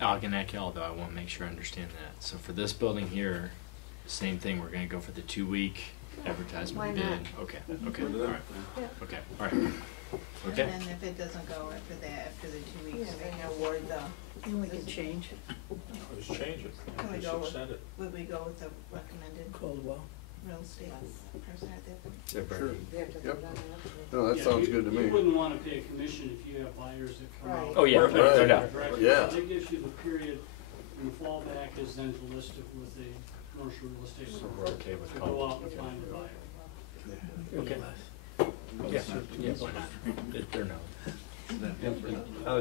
Algonac Hill, though, I want to make sure I understand that. So for this building here, same thing, we're gonna go for the 2-week advertisement Why bid. not? Okay, all right, Yeah. okay, all right. And Okay, then if it doesn't go after that, after the 2 weeks, Yeah, we then can award the, And we can change. Just change it. Can we Just go with- extend it. would we go with the recommended Caldwell. real estate person at that point? they're Sure. ready. We have to Yep. vote on that. No, that Yeah, sounds you- good to You me. wouldn't wanna pay a commission if you have buyers that come Right. out. Oh, yeah, Right. no doubt. Direct- Yeah. That gives you the period, and the fallback is then to list it with the commercial real estate. So broker. we're okay with To call. go out and find a buyer. Okay. Yeah, yeah, why not? They're known.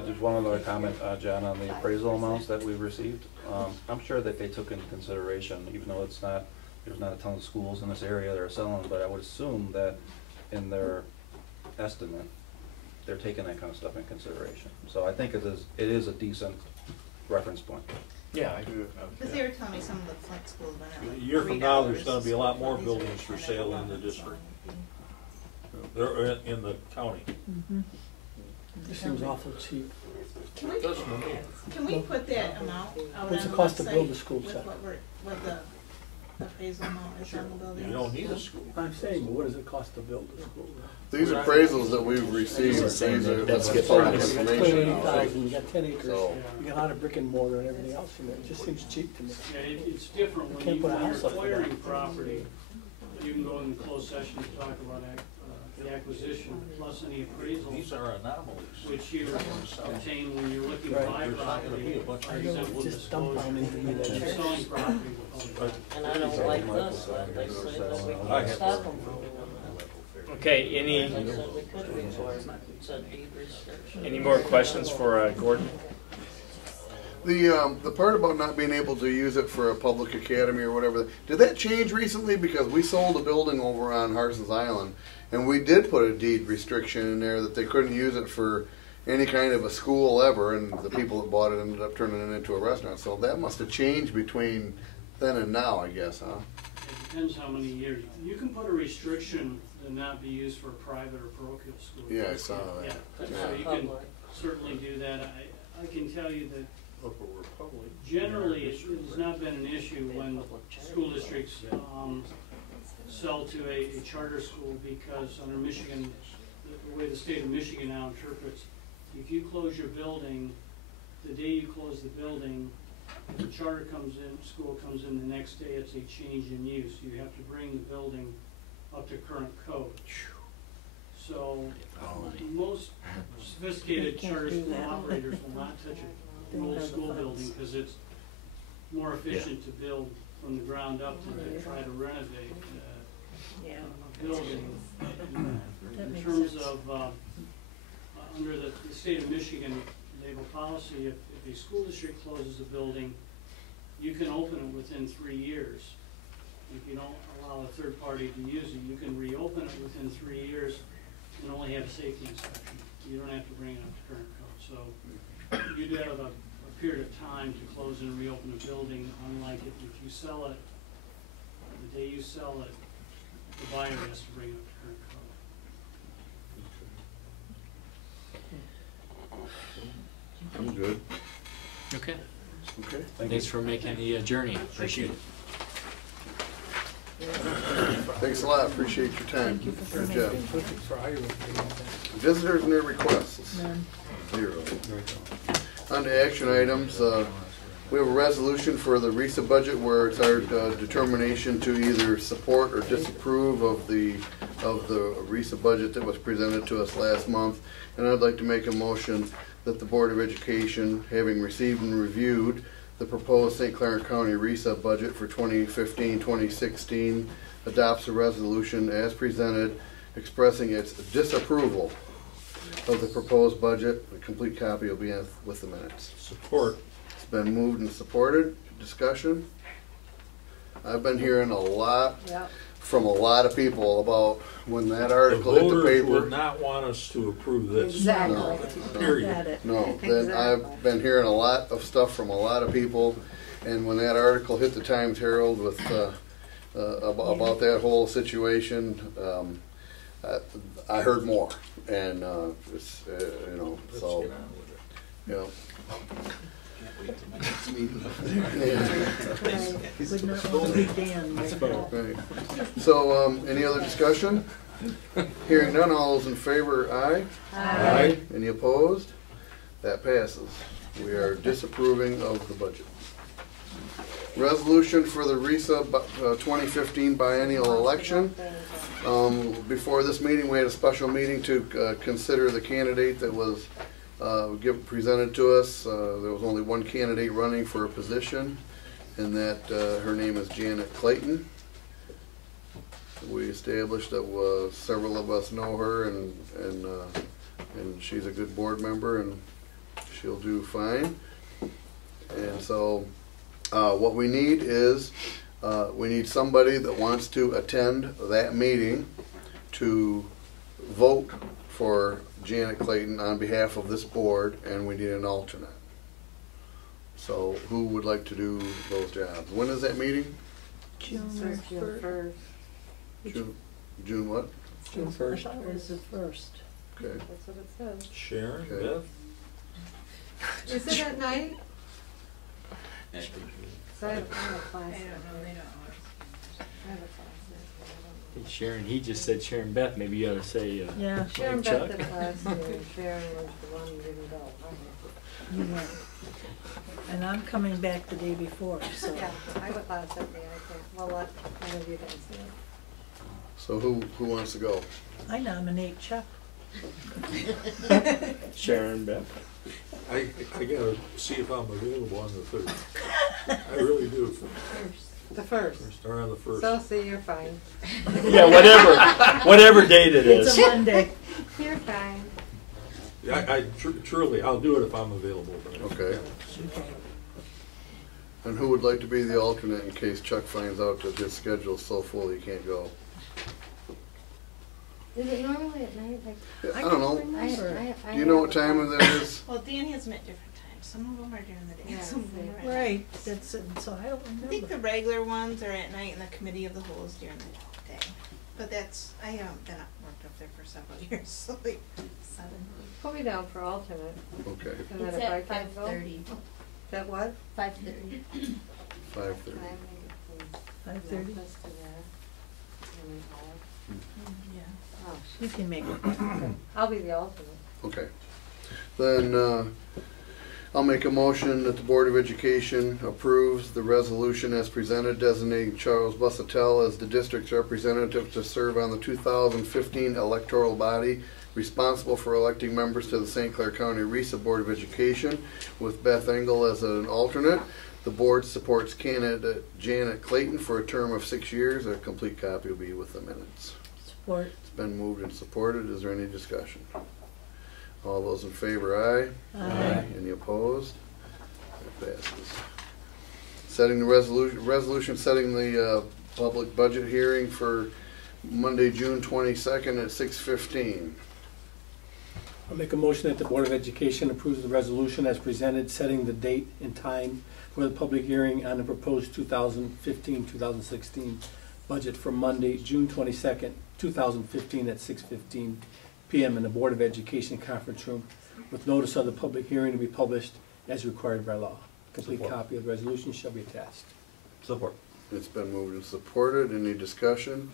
Just one other comment, John, on the appraisal amounts that we've received. I'm sure that they took into consideration, even though there's not a ton of schools in this area that are selling, but I would assume that in their estimate, they're taking that kind of stuff in consideration. So I think it is a decent reference point. Yeah, Cause they were telling me some of the Flint schools went out like A year from now, there's $3 gonna be a lot a more square buildings foot. for sale in the district. So it'd be- They're in the county. Mm-hmm. This seems awful cheap. Can we put that amount out on the What's the cost to build website a school, with Chuck? what the appraisal amount is on the building? You don't need a school. I'm saying, but what does it cost to build a school? These appraisals that we've received, these are, that's It's public $280,000, information. you got 10 acres, So- you got a lot of brick and mortar and everything else in there, it just seems cheap to me. Yeah, it's different You when can't you, put a when you're house up for that. acquiring property, you can go in closed session to talk about the acquisition plus any appraisals. These are anomalies. Which you obtain when you're looking to Right. buy There's not gonna be property. a bunch of For I know, example, it's just dumbfounding to me that You're it's- selling property with all that. And I don't like this, that they say that we I can have- stop them from doing Okay, that. any, They said we could require said deed restriction. any more questions for Gordon? The part about not being able to use it for a public academy or whatever, did that change recently? Because we sold a building over on Harson's Island, and we did put a deed restriction in there that they couldn't use it for any kind of a school ever, and the people that bought it ended up turning it into a restaurant. So that must have changed between then and now, I guess, huh? It depends how many years. You can put a restriction to not be used for a private or parochial school. Yeah, I saw that. Yeah, But so not you can public. certainly do that. I can tell you that Look, we're public. generally, it has not been an issue when school districts sell to a charter school, because under Michigan, the way the state of Michigan now interprets, if you close your building, the day you close the building, if the charter comes in, school comes in the next day, it's a change in use. You have to bring the building up to current code. So, most sophisticated charter school operators will not touch an old school building, because it's more efficient to build from the ground up than to try to renovate a building. In terms of, under the state of Michigan, they have a policy, if a school district closes a building, you can open it within 3 years. If you don't allow a third party to use it, you can reopen it within 3 years and only have a safety inspection. You don't have to bring it up to current code. So you do have a period of time to close and reopen a building, unlike if you sell it, the day you sell it, the buyer has to bring it up to current code. I'm good. Okay. Okay. Thanks for making the journey. Appreciate it. Thanks a lot, appreciate your time. Thank you for Good coming. job. Perfect for Iowa. Visitors and their requests, None. 0. On to action items, we have a resolution for the RESA budget where it's our determination to either support or disapprove of the RESA budget that was presented to us last month. And I'd like to make a motion that the Board of Education, having received and reviewed the proposed St. Clair County RESA budget for 2015-2016, adopts a resolution as presented expressing its disapproval of the proposed budget. A complete copy will be with the minutes. Support. It's been moved and supported. Discussion. I've been hearing a lot from a lot of people about when that article hit the voters paper. would not want us to approve this. Exactly. No, Period. no. Then I've been hearing a lot of stuff from a lot of people, and when that article hit the Times Herald with about that whole situation, I heard more, and it's you know, so you know. Would not want to be Dan like that. Right. So, any other discussion? Hearing none, all those in favor, aye? Aye. Any opposed? That passes. We are disapproving of the budget. Resolution for the RESA 2015 biennial election. Before this meeting, we had a special meeting to consider the candidate that was presented to us. There was only one candidate running for a position, and that her name is Janet Clayton. We established that several of us know her, and she's a good board member, and she'll do fine. And so, what we need is we need somebody that wants to attend that meeting to vote for Janet Clayton on behalf of this board, and we need an alternate. So who would like to do those jobs? When is that meeting? June June 1st. June what? June 1st. I thought it was the 1st. Okay. That's what it says. Sharon, Okay. Beth? Is it at night? So I have a class. I don't know, they don't always. I have a class there, so Hey, Sharon, he just said Sharon Beth, maybe you ought to say, Yeah. Sharon Chuck. Beth did it last year, and Sharon was the one who didn't go. I You went. And I'm coming back the day before, so. Yeah, I have a class that day, I can't, well, let one of you guys do it. So who wants to go? I nominate Chuck. Sharon Beth. I gotta see if I'm available on the 3rd. I really do. The first. Or on the 1st. So, see, you're fine. Yeah, whatever date it is. It's a Monday. You're fine. I truly, I'll do it if I'm available. But Okay. And who would like to be the alternate in case Chuck finds out that his schedule's so full he can't go? Is it normally at night? Like, I don't know. Do you know what time of it is? Well, Dan has them at different times. Some of them are during the day, Yeah, some of them are at night. Right, that's, so I don't I think the remember. regular ones are at night and the committee of the whole is during the day. But that's, I haven't been worked up there for several years, so like 7. put me down for alternate. Okay, And then It's if I at can't go. 5:30. That what? 5:30. 5:30. 5:30? Yeah. Oh, You can make it. I'll be the alternate. Okay. Then, I'll make a motion that the Board of Education approves the resolution as presented designating Charles Busatell as the district's representative to serve on the 2015 electoral body responsible for electing members to the St. Clair County RESA Board of Education with Beth Engel as an alternate. The board supports candidate Janet Clayton for a term of 6 years. A complete copy will be with the minutes. Support. It's been moved and supported. Is there any discussion? All those in favor, aye. Aye. Any opposed? That passes. Setting the resolution setting the public budget hearing for Monday, June 22nd at 6:15. I'll make a motion that the Board of Education approves the resolution as presented, setting the date and time for the public hearing on the proposed 2015-2016 budget for Monday, June 22nd, 2015 at 6:15 p.m. in the Board of Education conference room with notice of the public hearing to be published as required by law. Complete Support. copy of the resolution shall be attached. Support. It's been moved and supported. Any discussion?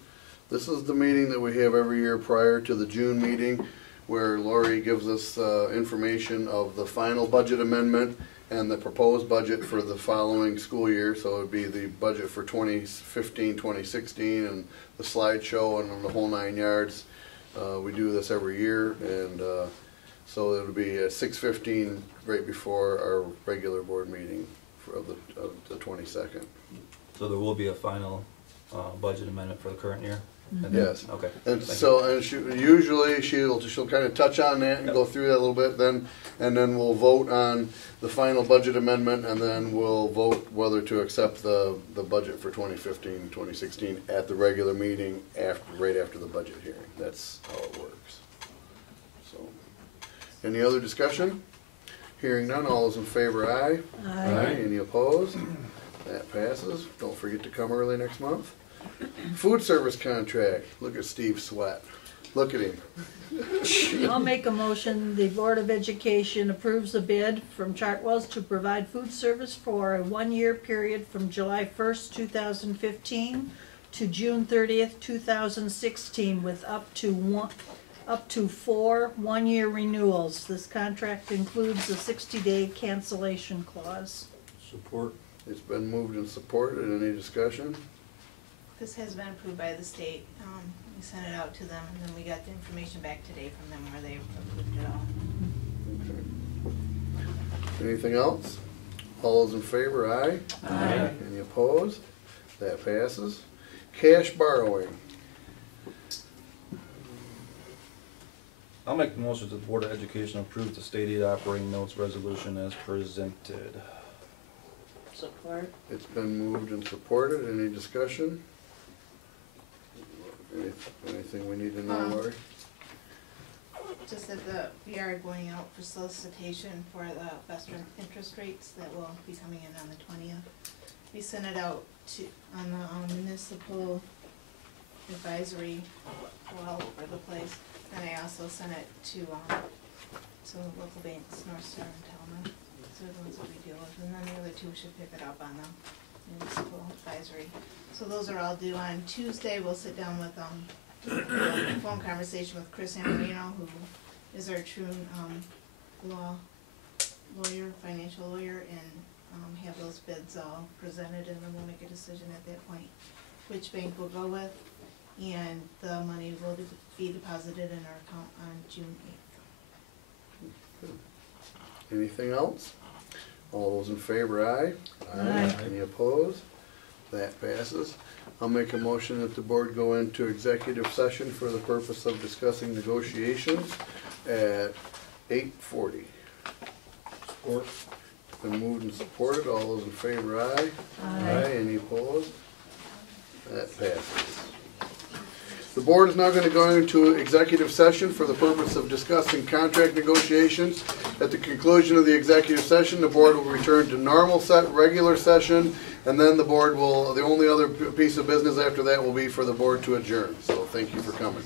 This is the meeting that we have every year prior to the June meeting where Lori gives us information of the final budget amendment and the proposed budget for the following school year. So it would be the budget for 2015, 2016 and the slideshow and the whole 9 yards. We do this every year, and so it'll be at 6:15 right before our regular board meeting of the 22nd. So there will be a final budget amendment for the current year? And then- Yes. Okay. And Thank so, and usually she'll kind of touch on that and go through that a little bit, and then we'll vote on the final budget amendment, and then we'll vote whether to accept the budget for 2015, 2016 at the regular meeting right after the budget hearing. That's how it works. So, any other discussion? Hearing none, all those in favor, aye. Aye. Any opposed? That passes. Don't forget to come early next month. Food service contract. Look at Steve Sweat. Look at him. I'll make a motion, the Board of Education approves the bid from Chartwell's to provide food service for a 1-year period from July 1st, 2015 to June 30th, 2016 with up to 4 1-year renewals. This contract includes a 60-day cancellation clause. Support. It's been moved and supported. Any discussion? This has been approved by the state. We sent it out to them, and then we got the information back today from them where they approved it all. Okay. Anything else? All those in favor, aye. Aye. Any opposed? That passes. Cash borrowing. I'll make the motion that the Board of Education approve the state aid operating notes resolution as presented. Support. It's been moved and supported. Any discussion? Anything we need to know, Lori? Just that we are going out for solicitation for the best interest rates that will be coming in on the 20th. We sent it out on the municipal advisory all over the place. Then I also sent it to the local banks, North Star and Talman. Those are the ones that we deal with, and then the other two should pick it up on the municipal advisory. So those are all due on Tuesday. We'll sit down with, a phone conversation with Chris Amorino, who is our true, lawyer, financial lawyer, and, have those bids all presented, and then we'll make a decision at that point which bank we'll go with, and the money will be deposited in our account on June 8th. Anything else? All those in favor, aye? Aye. Any opposed? That passes. I'll make a motion that the board go into executive session for the purpose of discussing negotiations at 8:40. Support. Been moved and supported. All those in favor, aye? Aye. Any opposed? That passes. The board is now going to go into executive session for the purpose of discussing contract negotiations. At the conclusion of the executive session, the board will return to normal regular session, and then the board will, the only other piece of business after that will be for the board to adjourn. So thank you for coming.